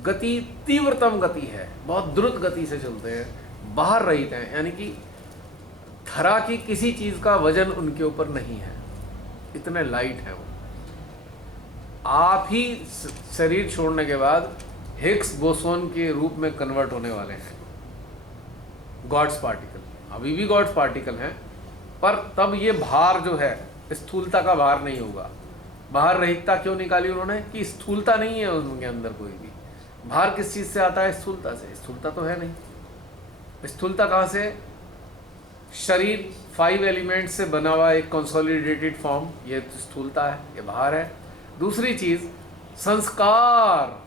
गति तीव्रतम गति है, बहुत द्रुत गति से चलते हैं, बाहर रहित हैं, यानी कि धरा की किसी चीज का वजन उनके ऊपर नहीं है, इतने लाइट है वो। आप ही शरीर छोड़ने के बाद हिग्स बोसोन के रूप में कन्वर्ट होने वाले हैं, गॉड्स पार्टिकल। अभी भी गॉड्स पार्टिकल हैं, पर तब ये भार जो है स्थूलता का भार नहीं होगा। बाहर रहितता क्यों निकाली उन्होंने? कि स्थूलता नहीं है उनके अंदर कोई भी। भार किस चीज से आता है? स्थूलता से। स्थूलता तो है नहीं। स्थूलता कहाँ से? शरीर 5 एलिमेंट से बना हुआ एक कंसोलिडेटेड फॉर्म, ये स्थूलता है, ये भार है। दूसरी चीज संस्कार,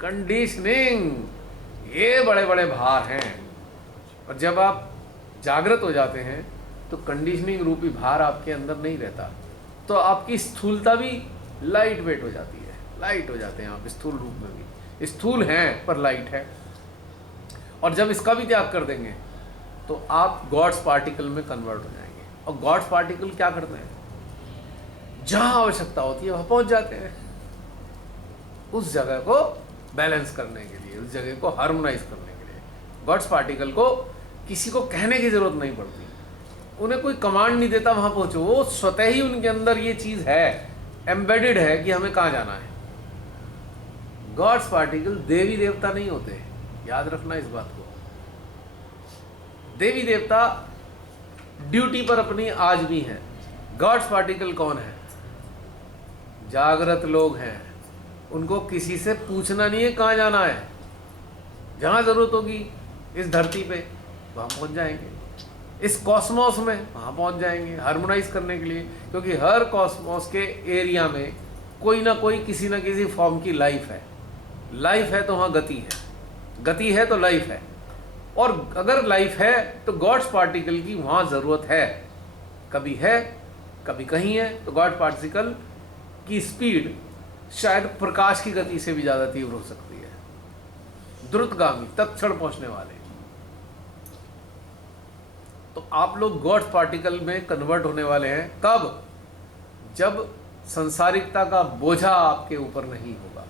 कंडीशनिंग, ये बड़े बड़े भार हैं। और जब आप जागृत हो जाते हैं तो कंडीशनिंग रूपी भार आपके अंदर नहीं रहता, तो आपकी स्थूलता भी लाइट वेट हो जाती है, लाइट हो जाते हैं आप स्थूल रूप में भी। स्थूल हैं पर लाइट है। और जब इसका भी त्याग कर देंगे तो आप गॉड्स पार्टिकल में कन्वर्ट हो जाएंगे। और गॉड्स पार्टिकल क्या करते हैं? जहां आवश्यकता होती है वहां पहुंच जाते हैं, उस जगह को बैलेंस करने के लिए, उस जगह को हार्मोनाइज करने के लिए। गॉड्स पार्टिकल को किसी को कहने की जरूरत नहीं पड़ती, उन्हें कोई कमांड नहीं देता वहां पहुंचो, वो स्वतः ही उनके अंदर ये चीज है, एम्बेडेड है कि हमें कहां जाना है। गॉड्स पार्टिकल देवी देवता नहीं होते, याद रखना इस बात को। देवी देवता ड्यूटी पर अपनी आज भी हैं। गॉड्स पार्टिकल कौन है? जागृत लोग हैं। उनको किसी से पूछना नहीं है कहां जाना है, जहां जरूरत होगी इस धरती पे वहां पहुंच जाएंगे, इस कॉस्मोस में वहां पहुंच जाएंगे हार्मोनाइज करने के लिए। क्योंकि हर कॉस्मोस के एरिया में कोई ना कोई किसी ना किसी फॉर्म की लाइफ है। लाइफ है तो वहां गति है, गति है तो लाइफ है, और अगर लाइफ है तो गॉड्स पार्टिकल की वहां जरूरत है, कभी कहीं है। तो गॉड पार्टिकल की स्पीड शायद प्रकाश की गति से भी ज्यादा तीव्र हो सकती है, द्रुतगामी, तत्क्षण पहुंचने वाले। तो आप लोग गॉड्स पार्टिकल में कन्वर्ट होने वाले हैं कब? जब संसारिकता का बोझा आपके ऊपर नहीं होगा।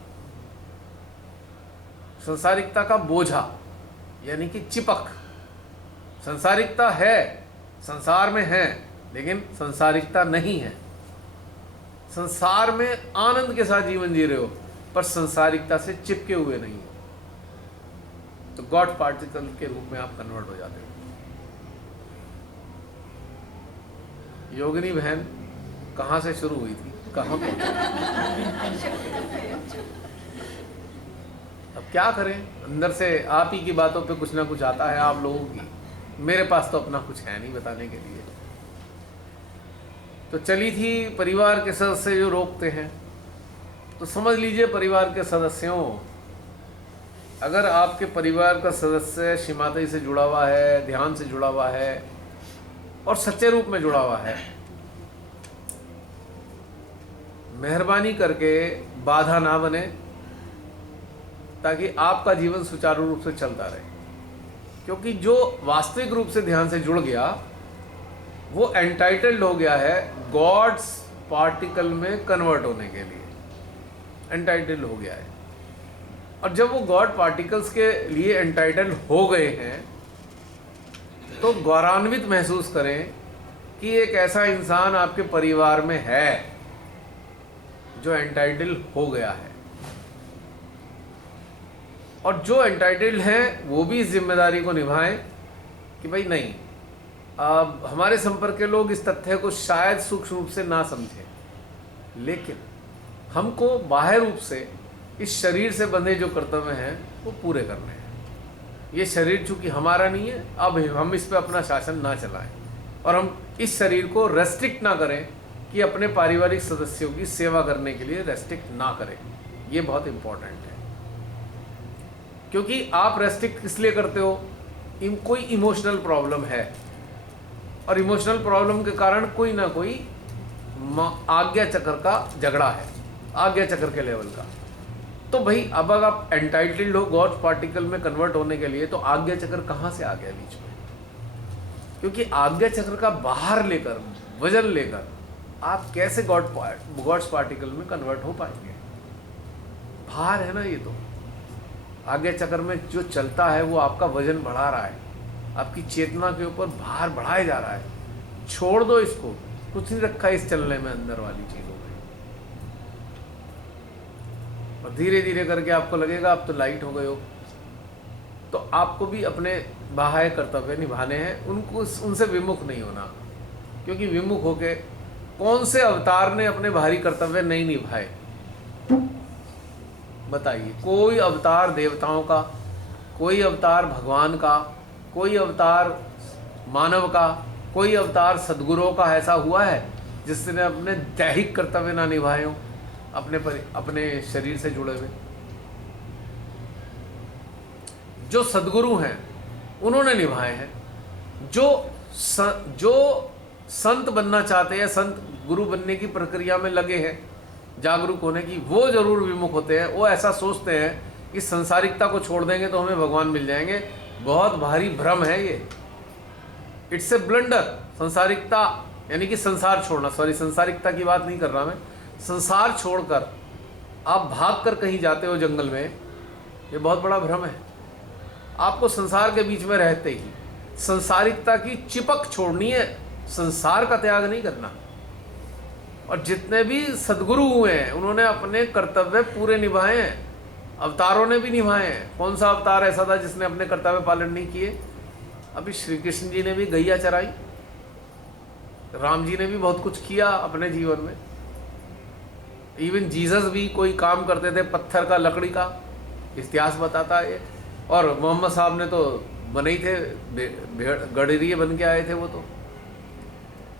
संसारिकता का बोझा यानी कि चिपक। संसारिकता है, संसार में है, लेकिन संसारिकता नहीं है। संसार में आनंद के साथ जीवन जी रहे हो, पर संसारिकता से चिपके हुए नहीं हो, तो गॉड पार्टिकल के रूप में आप कन्वर्ट हो जाते हो। योगिनी बहन कहाँ से शुरू हुई थी, कहाँ पहुंची? अब क्या करें, अंदर से आप ही की बातों पे कुछ ना कुछ आता है आप लोगों की। मेरे पास तो अपना कुछ है नहीं बताने के लिए। तो चली थी परिवार के सदस्य जो रोकते हैं, तो समझ लीजिए परिवार के सदस्यों अगर आपके परिवार का सदस्य शिमातई से जुड़ा हुआ है, ध्यान से जुड़ा हुआ है और सच्चे रूप में जुड़ा हुआ है, मेहरबानी करके बाधा ना बने, ताकि आपका जीवन सुचारू रूप से चलता रहे। क्योंकि जो वास्तविक रूप से ध्यान से जुड़ गया वो एंटाइटल्ड हो गया है गॉड्स पार्टिकल में कन्वर्ट होने के लिए, एंटाइटल्ड हो गया है। और जब वो गॉड पार्टिकल्स के लिए एंटाइटल्ड हो गए हैं तो गौरवान्वित महसूस करें कि एक ऐसा इंसान आपके परिवार में है जो एंटाइटल्ड हो गया है। और जो एंटाइटल्ड हैं वो भी इस जिम्मेदारी को निभाएं कि भाई नहीं, अब हमारे संपर्क के लोग इस तथ्य को शायद सूक्ष्म रूप से ना समझें, लेकिन हमको बाह्य रूप से इस शरीर से बंधे जो कर्तव्य हैं वो पूरे करने हैं। ये शरीर चूंकि हमारा नहीं है, अब हम इस पे अपना शासन ना चलाएं और हम इस शरीर को रेस्ट्रिक्ट ना करें कि अपने पारिवारिक सदस्यों की सेवा करने के लिए रेस्ट्रिक्ट ना करें। ये बहुत इंपॉर्टेंट है, क्योंकि आप रेस्ट्रिक्ट किस लिए करते हो? कोई इमोशनल प्रॉब्लम है और इमोशनल प्रॉब्लम के कारण कोई ना कोई आज्ञा चक्र का झगड़ा है, आज्ञा चक्र के लेवल का। तो भाई अब अगर आप एंटाइटल्ड हो गॉड पार्टिकल में कन्वर्ट होने के लिए, तो आज्ञा चक्र कहाँ से आ गया बीच में? क्योंकि आज्ञा चक्र का बाहर लेकर, वजन लेकर आप कैसे गॉड्स पार्टिकल में कन्वर्ट हो पाएंगे? भार है ना ये। तो आज्ञा चक्र में जो चलता है वो आपका वजन बढ़ा रहा है, आपकी चेतना के ऊपर भार बढ़ाया जा रहा है। छोड़ दो इसको, कुछ नहीं रखा इस चलने में अंदर वाली चीजों में। और धीरे धीरे करके आपको लगेगा आप तो लाइट हो गए हो। तो आपको भी अपने बाह्य कर्तव्य निभाने हैं, उनको उनसे विमुख नहीं होना। क्योंकि विमुख होके कौन से अवतार ने अपने बाहरी कर्तव्य नहीं निभाए? बताइए। कोई अवतार देवताओं का, कोई अवतार भगवान का, कोई अवतार मानव का, कोई अवतार सद्गुरुओं का ऐसा हुआ है जिसने अपने दैहिक कर्तव्य ना निभाए हो अपने शरीर से जुड़े हुए? जो सद्गुरु हैं उन्होंने निभाए हैं। जो संत बनना चाहते हैं, संत गुरु बनने की प्रक्रिया में लगे हैं, जागरूक होने की, वो जरूर विमुख होते हैं। वो ऐसा सोचते हैं कि संसारिकता को छोड़ देंगे तो हमें भगवान मिल जाएंगे। बहुत भारी भ्रम है ये, इट्स ए ब्लंडर। संसारिकता यानी कि संसार छोड़ना, सॉरी संसारिकता की बात नहीं कर रहा मैं, संसार छोड़कर आप भाग कर कहीं जाते हो जंगल में, ये बहुत बड़ा भ्रम है। आपको संसार के बीच में रहते ही संसारिकता की चिपक छोड़नी है, संसार का त्याग नहीं करना। और जितने भी सद्गुरु हुए हैं उन्होंने अपने कर्तव्य पूरे निभाए हैं, अवतारों ने भी निभाए हैं। कौन सा अवतार ऐसा था जिसने अपने कर्तव्य पालन नहीं किए? अभी श्री कृष्ण जी ने भी गैया चराई, राम जी ने भी बहुत कुछ किया अपने जीवन में। इवन जीसस भी कोई काम करते थे पत्थर का, लकड़ी का, इतिहास बताता है ये। और मोहम्मद साहब ने तो बने ही थे, गडरिये बन के आए थे वो। तो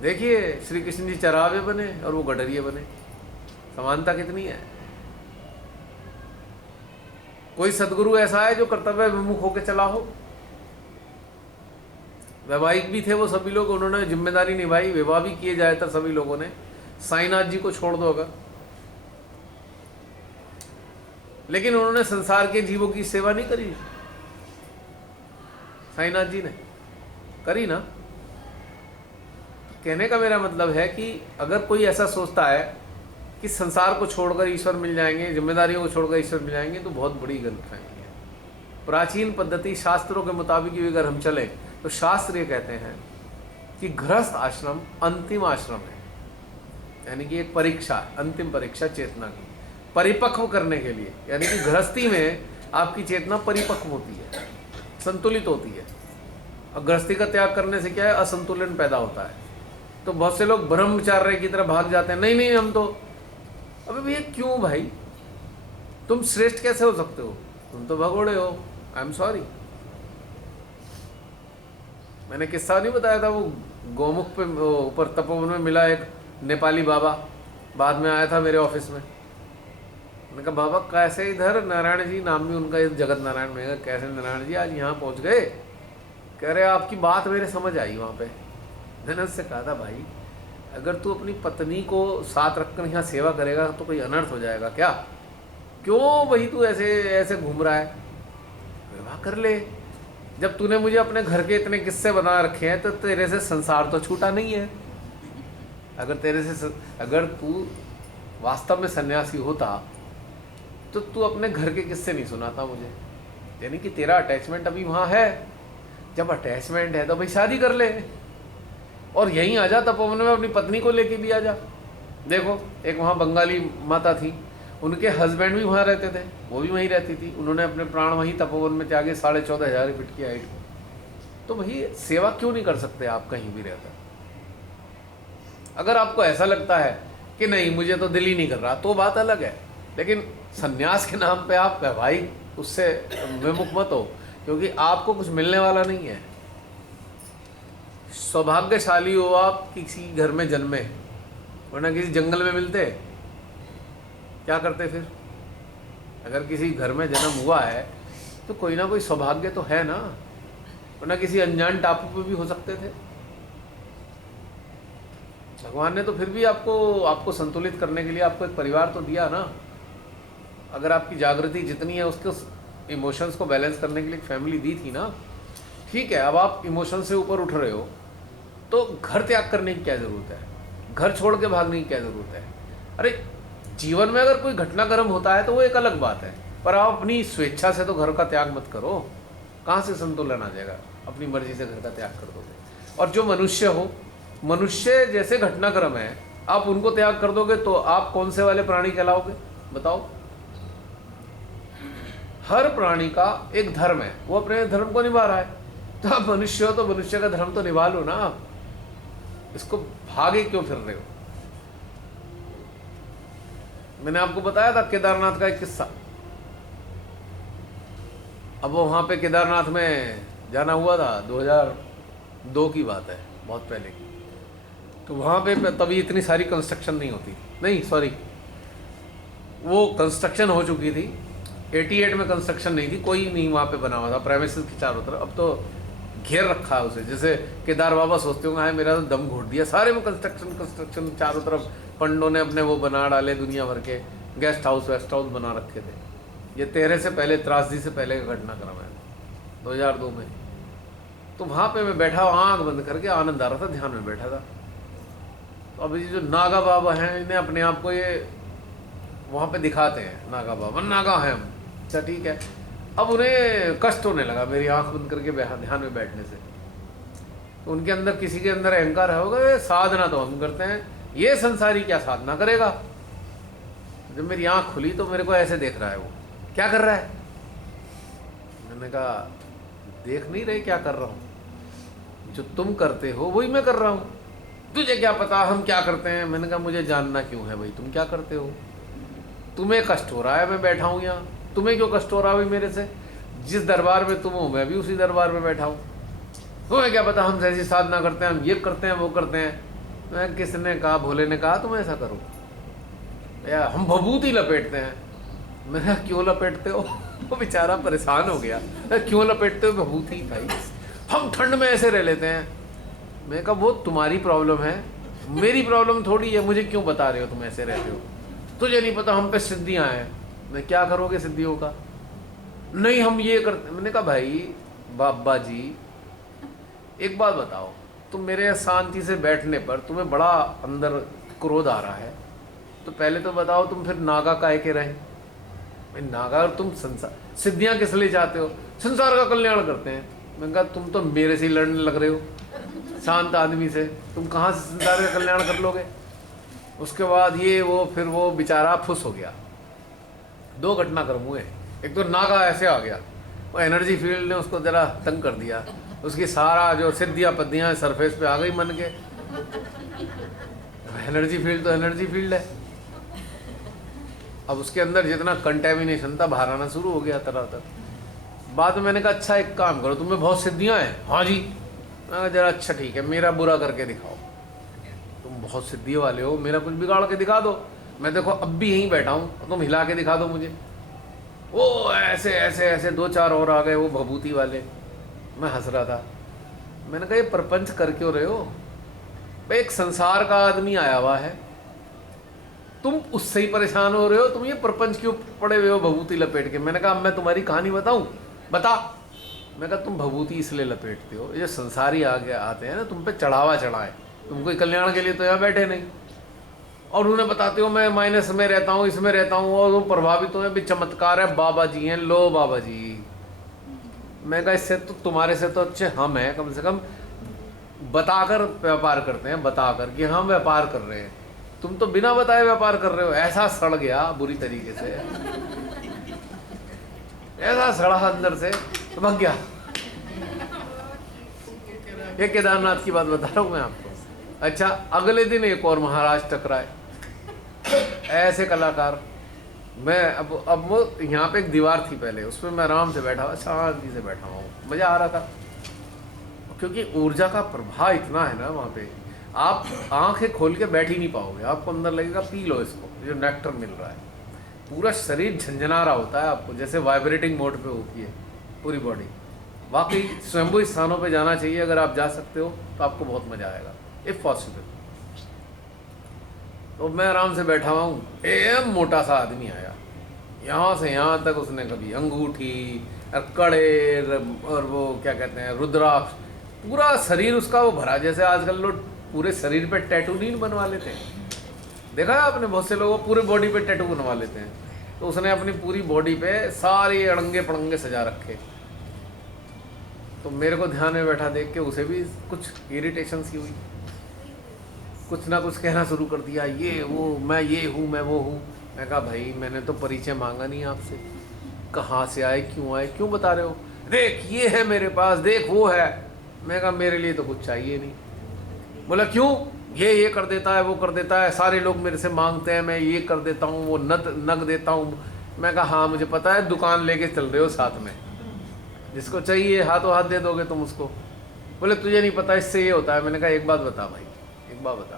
देखिए श्री कृष्ण जी चरावे बने और वो गडरिये बने, समानता कितनी है। कोई सदगुरु ऐसा है जो कर्तव्य विमुख होकर चला हो? वैवाहिक भी थे वो सभी लोग, उन्होंने जिम्मेदारी निभाई, विवाह भी किए जाए था सभी लोगों ने। साईनाथ जी को छोड़ दो अगर, लेकिन उन्होंने संसार के जीवों की सेवा नहीं करी। साईनाथ जी ने करी ना। कहने का मेरा मतलब है कि अगर कोई ऐसा सोचता है कि संसार को छोड़कर ईश्वर मिल जाएंगे, जिम्मेदारियों को छोड़कर ईश्वर मिल जाएंगे, तो बहुत बड़ी गलतफहमी है। प्राचीन पद्धति शास्त्रों के मुताबिक भी अगर हम चले तो शास्त्र ये कहते हैं कि गृहस्थ आश्रम अंतिम आश्रम है, यानी कि एक परीक्षा, अंतिम परीक्षा चेतना की परिपक्व करने के लिए। यानी कि गृहस्थी में आपकी चेतना परिपक्व होती है, संतुलित होती है। और गृहस्थी का त्याग करने से क्या है? असंतुलन पैदा होता है। तो बहुत से लोग ब्रह्मचार्य की तरफ भाग जाते हैं, नहीं नहीं हम तो, अबे भैया क्यों भाई? तुम श्रेष्ठ कैसे हो सकते हो? तुम तो भगोड़े हो। I am sorry. मैंने किस्सा नहीं बताया था, वो गोमुख पे ऊपर तपोवन में मिला एक नेपाली बाबा, बाद में आया था मेरे ऑफिस में। मैंने कहा बाबा कैसे इधर, नारायण जी नाम भी उनका जगत नारायण। मैंने कहा कैसे नारायण जी आज यहाँ पहुँच गए? कह रहे आपकी बात मेरे समझ आई वहाँ पे। मैंने उससे कहा था भाई अगर तू अपनी पत्नी को साथ रखकर यहाँ सेवा करेगा तो कोई अनर्थ हो जाएगा क्या? क्यों भाई तू ऐसे ऐसे घूम रहा है? विवाह कर ले। जब तूने मुझे अपने घर के इतने किस्से बना रखे हैं तो तेरे से संसार तो छूटा नहीं है। अगर तू वास्तव में सन्यासी होता तो तू अपने घर के किस्से नहीं सुनाता मुझे। यानी कि तेरा अटैचमेंट अभी वहाँ है। जब अटैचमेंट है तो भाई शादी कर ले और यहीं आ जा, तपोवन में अपनी पत्नी को लेके भी आ जा। देखो एक वहाँ बंगाली माता थी, उनके हस्बैंड भी वहाँ रहते थे, वो भी वहीं रहती थी। उन्होंने अपने प्राण वहीं तपोवन में त्यागे 14,500 फीट की हाइट। तो भाई सेवा क्यों नहीं कर सकते आप कहीं भी रहकर? अगर आपको ऐसा लगता है कि नहीं मुझे तो दिल ही नहीं कर रहा तो बात अलग है, लेकिन सन्यास के नाम पे आप भाई उससे विमुख मत हो, क्योंकि आपको कुछ मिलने वाला नहीं है। सौभाग्यशाली हो आप किसी घर में जन्मे, वरना किसी जंगल में मिलते क्या करते फिर? अगर किसी घर में जन्म हुआ है तो कोई ना कोई सौभाग्य तो है ना, वरना किसी अनजान टापू पे भी हो सकते थे। भगवान ने तो फिर भी आपको संतुलित करने के लिए आपको एक परिवार तो दिया ना। अगर आपकी जागृति जितनी है उसके इमोशंस को बैलेंस करने के लिए एक फैमिली दी थी ना। ठीक है, अब आप इमोशन से ऊपर उठ रहे हो तो घर त्याग करने की क्या ज़रूरत है? घर छोड़ के भागने की क्या ज़रूरत है? अरे जीवन में अगर कोई घटनाक्रम होता है तो वो एक अलग बात है, पर आप अपनी स्वेच्छा से तो घर का त्याग मत करो। कहाँ से संतुलन आ जाएगा? अपनी मर्जी से घर का त्याग कर दोगे। और जो मनुष्य हो, मनुष्य जैसे घटनाक्रम है, आप उनको त्याग कर दोगे तो आप कौन से वाले प्राणी कहलाओगे बताओ? हर प्राणी का एक धर्म है, वो अपने धर्म को निभा रहा है। तो आप मनुष्य हो तो मनुष्य का धर्म तो निभा लो ना। आप इसको भागे क्यों फिर रहे हो? मैंने आपको बताया था केदारनाथ का एक किस्सा। अब वो वहां पे केदारनाथ में जाना हुआ था, 2002 की बात है, बहुत पहले की। तो वहां पे तभी इतनी सारी कंस्ट्रक्शन नहीं होती, नहीं सॉरी, वो कंस्ट्रक्शन हो चुकी थी। 88 में कंस्ट्रक्शन नहीं थी, कोई नहीं वहाँ पे बना हुआ था प्रेमिसेस के चारों तरफ। अब तो घेर रखा है उसे, जैसे केदार बाबा सोचते होंगे मेरा तो दम घोट दिया, सारे में कंस्ट्रक्शन चारों तरफ। पंडों ने अपने वो बना डाले, दुनिया भर के गेस्ट हाउस वेस्ट हाउस बना रखे थे। ये 13 से पहले, त्रासदी से पहले का घटनाक्रम है, 2002 में। तो वहाँ पे मैं बैठा, आँख बंद करके आनंद आ रहा था, ध्यान में बैठा था। तो अभी जो नागा बाबा हैं, इन्हें अपने आप को ये वहाँ पे दिखाते हैं नागा बाबा, नागा हैं हम। अच्छा ठीक है। अब उन्हें कष्ट होने लगा मेरी आंख बंद करके ध्यान में बैठने से। तो उनके अंदर, किसी के अंदर अहंकार होगा, ये साधना तो हम करते हैं, ये संसारी क्या साधना करेगा? जब मेरी आंख खुली तो मेरे को ऐसे देख रहा है, वो क्या कर रहा है? मैंने कहा देख नहीं रहे क्या कर रहा हूँ? जो तुम करते हो वही मैं कर रहा हूँ, तुझे क्या पता हम क्या करते हैं? मैंने कहा मुझे जानना क्यों है भाई, तुम क्या करते हो? तुम्हें कष्ट हो रहा है, मैं बैठा हूँ यहाँ, तुम्हें क्यों कष्ट हो रहा है भाई मेरे से? जिस दरबार में तुम हो मैं भी उसी दरबार में बैठा हूँ, तुम्हें क्या पता हम ऐसी साधना करते हैं, हम ये करते हैं वो करते हैं? मैं, किसने कहा? भोले ने कहा तुम ऐसा करो या हम भभूति लपेटते हैं। मैंने क्यों लपेटते हो? वो बेचारा परेशान हो गया, क्यों लपेटते हो भभूति? भाई हम ठंड में ऐसे रह लेते हैं। मैं कहा वो तुम्हारी प्रॉब्लम है, मेरी प्रॉब्लम थोड़ी है, मुझे क्यों बता रहे हो तुम ऐसे रहते हो? तुझे नहीं पता हम पे सिद्धियाँ हैं। मैं, क्या करोगे सिद्धियों का? नहीं हम ये करते। मैंने कहा भाई बाबा जी एक बात बताओ, तुम मेरे शांति से बैठने पर तुम्हें बड़ा अंदर क्रोध आ रहा है, तो पहले तो बताओ तुम फिर नागा काहे के रहे? भाई नागा, और तुम संसार सिद्धियाँ किस लिए चाहते हो? संसार का कल्याण करते हैं। मैंने कहा तुम तो मेरे से ही लड़ने लग रहे हो, शांत आदमी से, तुम कहाँ से संसार का कल्याण कर लोगे? उसके बाद ये वो, फिर वो बेचारा फुस हो गया। 2 घटनाक्रम हुए। एक तो नागा ऐसे आ गया, वो एनर्जी फील्ड ने उसको जरा तंग कर दिया, उसकी सारा जो सिद्धियाँ पद्धियाँ सरफेस पे आ गई मन के। एनर्जी फील्ड तो एनर्जी फील्ड है। अब उसके अंदर जितना कंटेमिनेशन था बाहर आना शुरू हो गया तरह तरह। बाद में मैंने कहा अच्छा एक काम करो, तुम्हें बहुत सिद्धियाँ हैं? हाँ जी। मैं कहा जरा अच्छा ठीक है, मेरा बुरा करके दिखाओ। तुम बहुत सिद्धि वाले हो, मेरा कुछ बिगाड़ के दिखा दो। मैं देखो अब भी यहीं बैठा हूँ, तुम हिला के दिखा दो मुझे। वो ऐसे ऐसे ऐसे 2-4 और आ गए, वो भभूति वाले। मैं हंस रहा था, मैंने कहा ये प्रपंच कर क्यों रहे हो भाई? एक संसार का आदमी आया हुआ है, तुम उससे ही परेशान हो रहे हो, तुम ये प्रपंच क्यों पड़े हुए हो भभूति लपेट के? मैंने कहा अब मैं तुम्हारी कहानी बताऊं? बता। मैं कहा तुम भभूति इसलिए लपेटते हो, ये संसारी आगे आते हैं ना, तुम पे चढ़ावा चढ़ाए, तुम कोई कल्याण के लिए तो यहाँ बैठे नहीं, और उन्हें बताते हो मैं माइनस में रहता हूँ, इसमें रहता हूँ, और वो प्रभावित हुए भी चमत्कार है, बाबा जी हैं, लो बाबा जी। मैं कहा इससे तो तुम्हारे से तो अच्छे हम हैं, कम से कम बताकर व्यापार करते हैं, बताकर कि हम व्यापार कर रहे हैं। तुम तो बिना बताए व्यापार कर रहे हो। ऐसा सड़ गया बुरी तरीके से, ऐसा सड़ा अंदर से तो भाग गया। ये केदारनाथ की बात बता रहा हूँ मैं आपको। अच्छा, अगले दिन एक और महाराज टकराए, ऐसे कलाकार। मैं अब वो यहाँ पे एक दीवार थी पहले, उसमें मैं आराम से बैठा हुआ, शांति से बैठा हुआ हूँ, मज़ा आ रहा था, क्योंकि ऊर्जा का प्रभाव इतना है ना वहाँ पे, आप आंखें खोल के बैठ ही नहीं पाओगे, आपको अंदर लगेगा पी लो इसको, जो नेक्टर मिल रहा है। पूरा शरीर झंझना रहा होता है आपको, जैसे वाइब्रेटिंग मोड पे होती है पूरी बॉडी। वाकई स्वयंभू स्थानों पे जाना चाहिए, अगर आप जा सकते हो तो आपको बहुत मज़ा आएगा, इफ़ पॉसिबल। तो मैं आराम से बैठा हुआ हूँ, एक मोटा सा आदमी आया, यहाँ से यहाँ तक उसने कभी अंगूठी और कड़े और वो क्या कहते हैं रुद्राक्ष, पूरा शरीर उसका वो भरा, जैसे आजकल लोग पूरे शरीर पे टैटू नहीं बनवा लेते हैं, देखा है आपने, बहुत से लोग पूरे बॉडी पे टैटू बनवा लेते हैं। तो उसने अपनी पूरी बॉडी पे सारे अड़ंगे पड़ंगे सजा रखे। तो मेरे को ध्यान में बैठा देख के उसे भी कुछ इरिटेशन सी हुई, कुछ ना कुछ कहना शुरू कर दिया, ये वो, मैं ये हूँ, मैं वो हूँ। मैं कहा भाई मैंने तो परिचय मांगा नहीं आपसे, कहाँ से आए, क्यों बता रहे हो? देख ये है मेरे पास, देख वो है। मैं कहा मेरे लिए तो कुछ चाहिए नहीं। बोला क्यों? ये कर देता है, वो कर देता है, सारे लोग मेरे से मांगते हैं, मैं ये कर देता हूँ, वो नग देता हूँ। मैं कहा हाँ मुझे पता है, दुकान लेके चल रहे हो साथ में, जिसको चाहिए हाथों हाथ दे दोगे तुम उसको। बोले तुझे नहीं पता इससे ये होता है। मैंने कहा एक बात बता भाई, एक बात बता।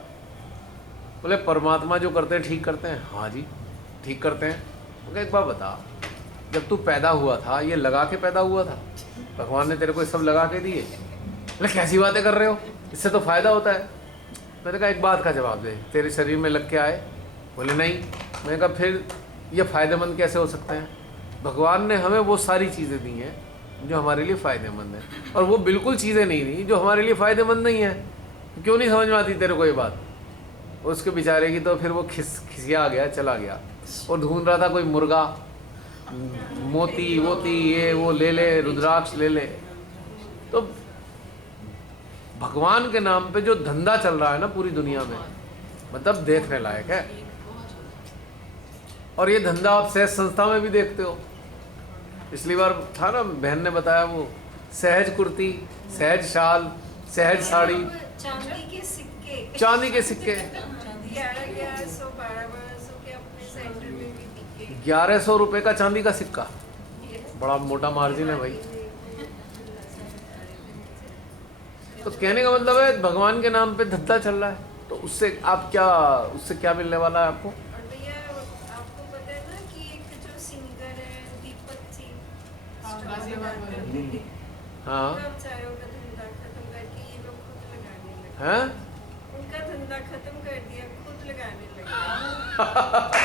बोले परमात्मा जो करते हैं ठीक करते हैं। हाँ जी ठीक करते हैं। बोले एक बात बता, जब तू पैदा हुआ था ये लगा के पैदा हुआ था? भगवान ने तेरे को सब लगा के दिए? बोले कैसी बातें कर रहे हो, इससे तो फ़ायदा होता है। मैंने कहा एक बात का जवाब दे, तेरे शरीर में लग के आए? बोले नहीं। मैंने कहा फिर ये फ़ायदेमंद कैसे हो सकते हैं? भगवान ने हमें वो सारी चीज़ें दी हैं जो हमारे लिए फ़ायदेमंद है, और वो बिल्कुल चीज़ें नहीं दी जो हमारे लिए फ़ायदेमंद नहीं है। क्यों नहीं समझ में आती तेरे को ये बात? उसके बेचारे की तो फिर वो खिसिया गया, चला गया और ढूंढ रहा था कोई मुर्गा, मोती वोती ये वो ले ले, रुद्राक्ष ले ले। तो भगवान के नाम पे जो धंधा चल रहा है ना पूरी दुनिया में, मतलब देखने लायक है। और ये धंधा आप सहज संस्था में भी देखते हो। पिछली बार था ना, बहन ने बताया, वो सहज कुर्ती, सहज शाल, सहज साड़ी, चांदी के सिक्के, चांदी के सिक्के 1100-1200 के अपने सेंटर में भी बिके। 1100 रुपये का चांदी का सिक्का, बड़ा मोटा मार्जिन है भाई। तो कहने का मतलब है भगवान के नाम पे धंधा चल रहा है, तो उससे क्या मिलने वाला है आपको? और भैया आपको पता है ना कि एक जो सिंगर है दीपक सिंह, गाजियाबाद वाले। हाँ कर्मचारियों का धंधा खत्म करके ये लोग खुद लगाने लगे। हैं? उनका धंधा खत्म कर दिया, खुद लगाने लगे।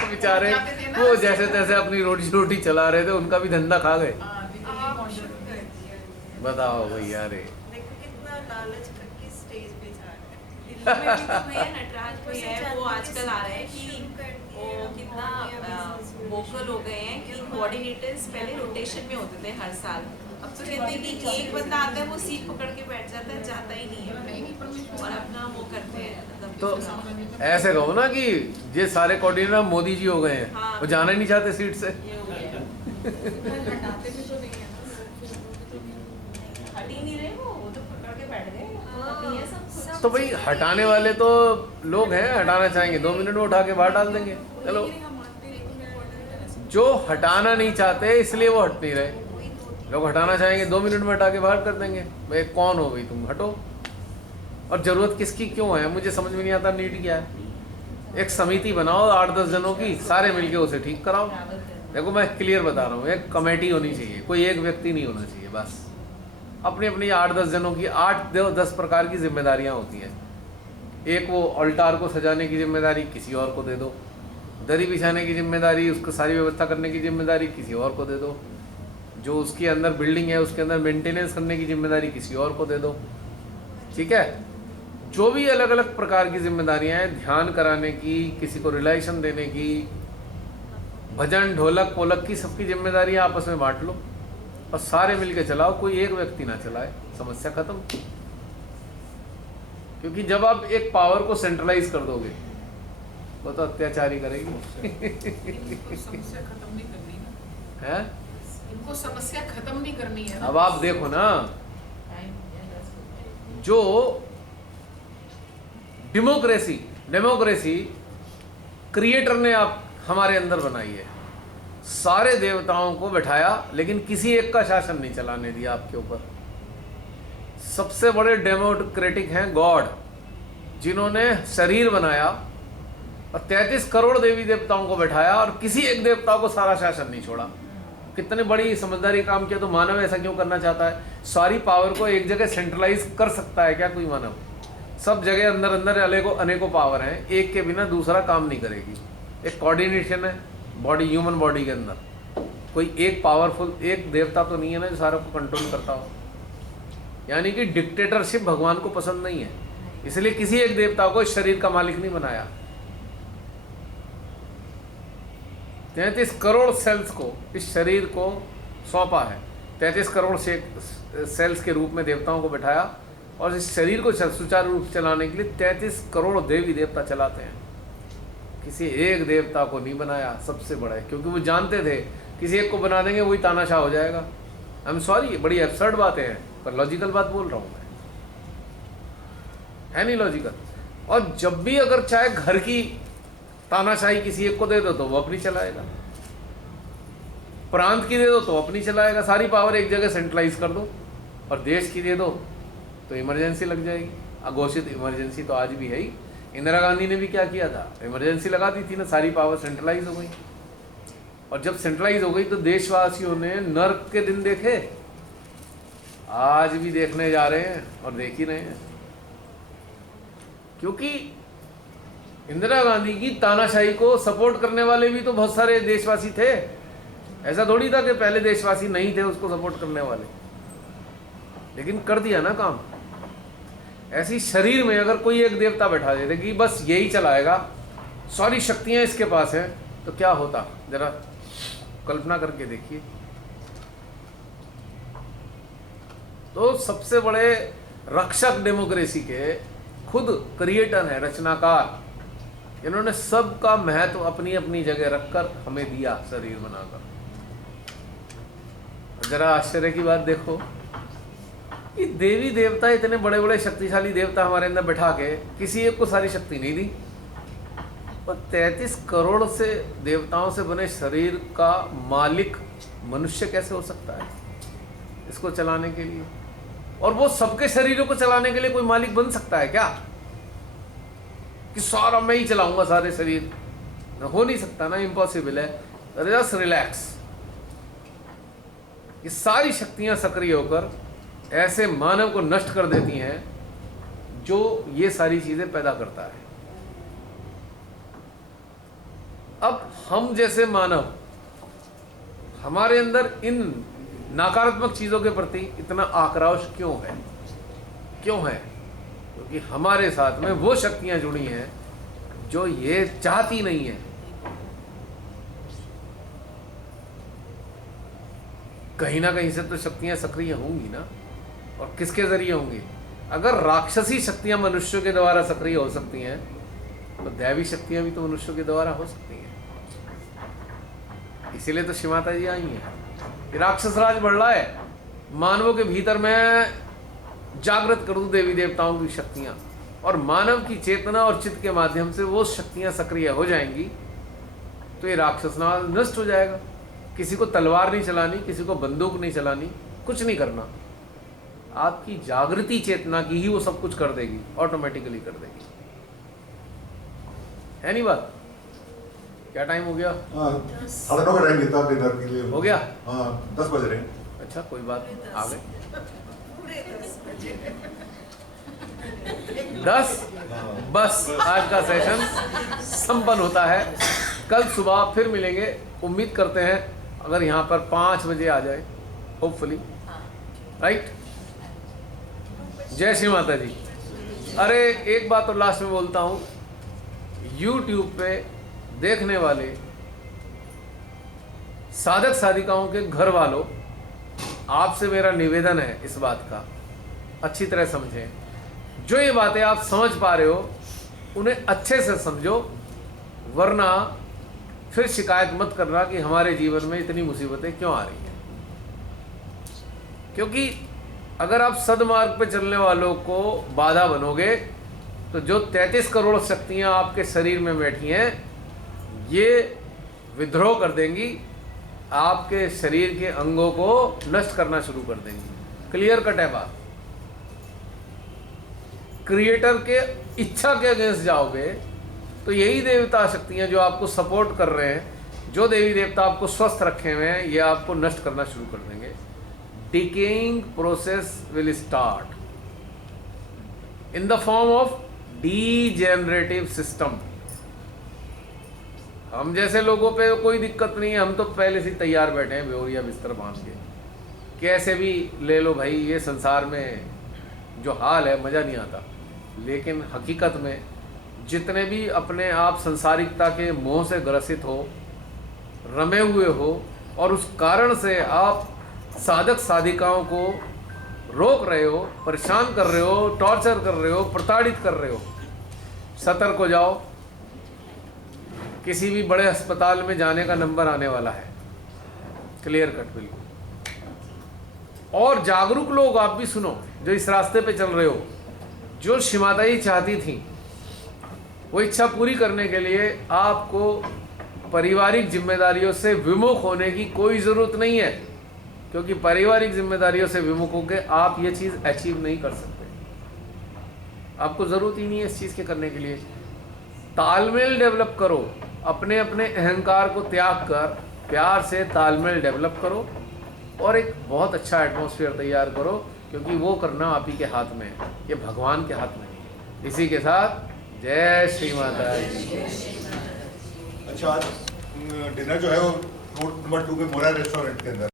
बेचारे वो जैसे तैसे अपनी रोटी चला रहे थे, उनका भी धंधा खा गए। आप शुरू कर दिया। बताओ भैया रे, देखो कितना लालच करके स्टेज पे जा रहे हैं। दिल्ली में भी तो भैया नटराज भैया है, वो आजकल आ रहे हैं कि वो कितना वोकल हो गए हैं कि कोऑर्डिनेटर्स पहले रोटेशन में होते थे हर साल, अब तो कहते हैं कि एक बंदा आता है वो सीट पकड़ के बैठ जाता है, जाता ही नहीं है और अपना वो करते हैं। मतलब तो ऐसे कहो ना कि ये सारे कोऑर्डिनेटर मोदी जी हो गए हैं, हाँ। वो जाना ही नहीं चाहते सीट से। ये हो गया, हटाते भी तो नहीं है ना, हट ही नहीं रहे, वो तो पकड़ के बैठ गए। अभी ये सब तो भाई हटाने वाले तो लोग हैं, हटाना चाहेंगे 2 मिनट में उठा के बाहर डाल देंगे। चलो, जो हटाना नहीं चाहते इसलिए वो हट नहीं रहे। लोग हटाना चाहेंगे 2 मिनट में हटा के बाहर कर देंगे। भाई कौन हो भाई तुम, हटो। और ज़रूरत किसकी क्यों है, मुझे समझ में नहीं आता। नीड क्या है? एक समिति बनाओ 8-10 जनों की, सारे मिलके उसे ठीक कराओ। देखो मैं क्लियर बता रहा हूँ, एक कमेटी होनी चाहिए, कोई एक व्यक्ति नहीं होना चाहिए। बस अपनी अपनी 8-10 जनों की 8-10 प्रकार की जिम्मेदारियाँ होती हैं। एक वो अल्टार को सजाने की जिम्मेदारी किसी और को दे दो, दरी बिछाने की जिम्मेदारी, उसको सारी व्यवस्था करने की जिम्मेदारी किसी और को दे दो, जो उसके अंदर बिल्डिंग है उसके अंदर मेंटेनेंस करने की जिम्मेदारी किसी और को दे दो। ठीक है, जो भी अलग अलग प्रकार की जिम्मेदारियां हैं, ध्यान कराने की, किसी को रिलेशन देने की, भजन ढोलक पोलक की, सबकी जिम्मेदारियां आपस में बांट लो और सारे मिलके चलाओ, कोई एक व्यक्ति ना चलाए, समस्या खत्म। क्योंकि जब आप एक पावर को सेंट्रलाइज कर दोगे वो तो अत्याचारी करेगी। इनको समस्या खत्म नहीं करनी ना, है इनको समस्या खत्म नहीं करनी है ना। अब आप देखो ना, जो डेमोक्रेसी क्रिएटर ने आप हमारे अंदर बनाई है, सारे देवताओं को बैठाया लेकिन किसी एक का शासन नहीं चलाने दिया आपके ऊपर। सबसे बड़े डेमोक्रेटिक हैं गॉड, जिन्होंने शरीर बनाया और 33 करोड़ देवी देवताओं को बैठाया और किसी एक देवता को सारा शासन नहीं छोड़ा। कितने बड़ी समझदारी काम किया। तो मानव ऐसा क्यों करना चाहता है? सारी पावर को एक जगह सेंट्रलाइज कर सकता है क्या कोई मानव? सब जगह अंदर अंदर अनेकों पावर हैं, एक के बिना दूसरा काम नहीं करेगी। एक कोऑर्डिनेशन है बॉडी, ह्यूमन बॉडी के अंदर कोई एक पावरफुल एक देवता तो नहीं है ना जो सारा को कंट्रोल करता हो। यानी कि डिक्टेटरशिप भगवान को पसंद नहीं है, इसलिए किसी एक देवता को इस शरीर का मालिक नहीं बनाया। 33 करोड़ सेल्स को इस शरीर को सौंपा है, 33 करोड़ सेल्स के रूप में देवताओं को बैठाया और इस शरीर को सुचारू रूप से चलाने के लिए 33 करोड़ देवी देवता चलाते हैं। किसी एक देवता को नहीं बनाया, सबसे बड़ा है, क्योंकि वो जानते थे किसी एक को बना देंगे वही तानाशाह हो जाएगा। आई एम सॉरी, बड़ी एब्सर्ड बातें हैं पर लॉजिकल बात बोल रहा हूँ मैं, है नहीं लॉजिकल। और जब भी अगर चाहे घर की तानाशाही किसी एक को दे दो तो वो अपनी चलाएगा, प्रांत की दे दो तो अपनी चलाएगा, सारी पावर एक जगह सेंट्रलाइज कर दो। और देश की दे दो तो इमरजेंसी लग जाएगी। अघोषित इमरजेंसी तो आज भी है ही। इंदिरा गांधी ने भी क्या किया था, इमरजेंसी लगा दी थी ना, सारी पावर सेंट्रलाइज हो गई। और जब सेंट्रलाइज हो गई तो देशवासियों ने नर्क के दिन देखे, आज भी देखने जा रहे हैं और देख ही रहे हैं। क्योंकि इंदिरा गांधी की तानाशाही को सपोर्ट करने वाले भी तो बहुत सारे देशवासी थे। ऐसा थोड़ी था कि पहले देशवासी नहीं थे उसको सपोर्ट करने वाले, लेकिन कर दिया ना काम। ऐसी शरीर में अगर कोई एक देवता बैठा देते कि बस यही चलाएगा, सारी शक्तियां इसके पास हैं, तो क्या होता, जरा कल्पना करके देखिए। तो सबसे बड़े रक्षक डेमोक्रेसी के खुद क्रिएटर है, रचनाकार, इन्होंने सबका महत्व अपनी अपनी जगह रखकर हमें दिया शरीर बनाकर। जरा आश्चर्य की बात देखो, ये देवी देवता इतने बड़े बड़े शक्तिशाली देवता हमारे अंदर बैठा के किसी एक को सारी शक्ति नहीं दी, और 33 करोड़ से देवताओं से बने शरीर का मालिक मनुष्य कैसे हो सकता है इसको चलाने के लिए? और वो सबके शरीरों को चलाने के लिए कोई मालिक बन सकता है क्या कि सारा मैं ही चलाऊंगा सारे शरीर? हो नहीं सकता ना, इम्पॉसिबल है। Just relax. ये सारी शक्तियां सक्रिय होकर ऐसे मानव को नष्ट कर देती हैं जो ये सारी चीजें पैदा करता है। अब हम जैसे मानव, हमारे अंदर इन नकारात्मक चीजों के प्रति इतना आक्रोश क्यों है? क्योंकि हमारे साथ में वो शक्तियां जुड़ी हैं जो ये चाहती नहीं है। कहीं ना कहीं से तो शक्तियां सक्रिय होंगी ना, और किसके जरिए होंगी? अगर राक्षसी शक्तियां मनुष्यों के द्वारा सक्रिय हो सकती हैं तो दैवी शक्तियां भी तो मनुष्यों के द्वारा हो सकती हैं। इसीलिए तो शिव माता जी आई हैं। राक्षस राज बढ़ रहा है, मानवों के भीतर में जागृत करूं देवी देवताओं की शक्तियां, और मानव की चेतना और चित्त के माध्यम से वो शक्तियां सक्रिय हो जाएंगी तो ये राक्षस राज नष्ट हो जाएगा। किसी को तलवार नहीं चलानी, किसी को बंदूक नहीं चलानी, कुछ नहीं करना। आपकी जागृति चेतना की ही वो सब कुछ कर देगी, ऑटोमेटिकली कर देगी। है नहीं बात? क्या टाइम हो गया? हाँ, 9:30 का टाइम देता डिनर के लिए। हो गया? हाँ, 10 बज रहे हैं। अच्छा कोई बात नहीं, आ गए। पूरे 10 बजे 10 बस आज का सेशन संपन्न होता है। कल सुबह फिर मिलेंगे, उम्मीद करते हैं अगर यहाँ पर 5 बजे आ जाए, होपफुली, राइट। जय श्री माता जी। अरे एक बात और लास्ट में बोलता हूँ, YouTube पे देखने वाले साधक साधिकाओं के घर वालों, आपसे मेरा निवेदन है इस बात का, अच्छी तरह समझें। जो ये बातें आप समझ पा रहे हो उन्हें अच्छे से समझो, वरना फिर शिकायत मत करना कि हमारे जीवन में इतनी मुसीबतें क्यों आ रही हैं। क्योंकि अगर आप सदमार्ग पे चलने वालों को बाधा बनोगे तो जो 33 करोड़ शक्तियां आपके शरीर में बैठी हैं ये विद्रोह कर देंगी, आपके शरीर के अंगों को नष्ट करना शुरू कर देंगी। क्लियर कट है बात। क्रिएटर के इच्छा के अगेंस्ट जाओगे तो यही देवता शक्तियां जो आपको सपोर्ट कर रहे हैं, जो देवी देवता आपको स्वस्थ रखे हुए हैं, ये आपको नष्ट करना शुरू कर देंगे। Decaying process will start in the form of degenerative system. हम जैसे लोगों पे कोई दिक्कत नहीं है, हम तो पहले से तैयार बैठे हैं बेओरिया बिस्तर बांध के, कैसे भी ले लो भाई। ये संसार में जो हाल है मज़ा नहीं आता, लेकिन हकीकत में जितने भी अपने आप संसारिकता के मोह से ग्रसित हो, रमे हुए हो, और उस कारण से आप साधक साधिकाओं को रोक रहे हो, परेशान कर रहे हो, टॉर्चर कर रहे हो, प्रताड़ित कर रहे हो, सतर्क हो जाओ। किसी भी बड़े अस्पताल में जाने का नंबर आने वाला है, क्लियर कट बिल्कुल। और जागरूक लोग आप भी सुनो जो इस रास्ते पे चल रहे हो, जो श्रीमाता जी चाहती थी वो इच्छा पूरी करने के लिए आपको पारिवारिक जिम्मेदारियों से विमुख होने की कोई ज़रूरत नहीं है, क्योंकि पारिवारिक जिम्मेदारियों से विमुख होकर आप ये चीज़ अचीव नहीं कर सकते। आपको ज़रूरत ही नहीं है इस चीज़ के करने के लिए। तालमेल डेवलप करो, अपने अपने अहंकार को त्याग कर प्यार से तालमेल डेवलप करो और एक बहुत अच्छा एटमॉस्फेयर तैयार करो, क्योंकि वो करना आप ही के हाथ में है, ये भगवान के हाथ में नहीं। इसी के साथ जय श्री माता जी। अच्छा, आज डिनर जो है वो रोड नंबर 2 पे मोरा रेस्टोरेंट के अंदर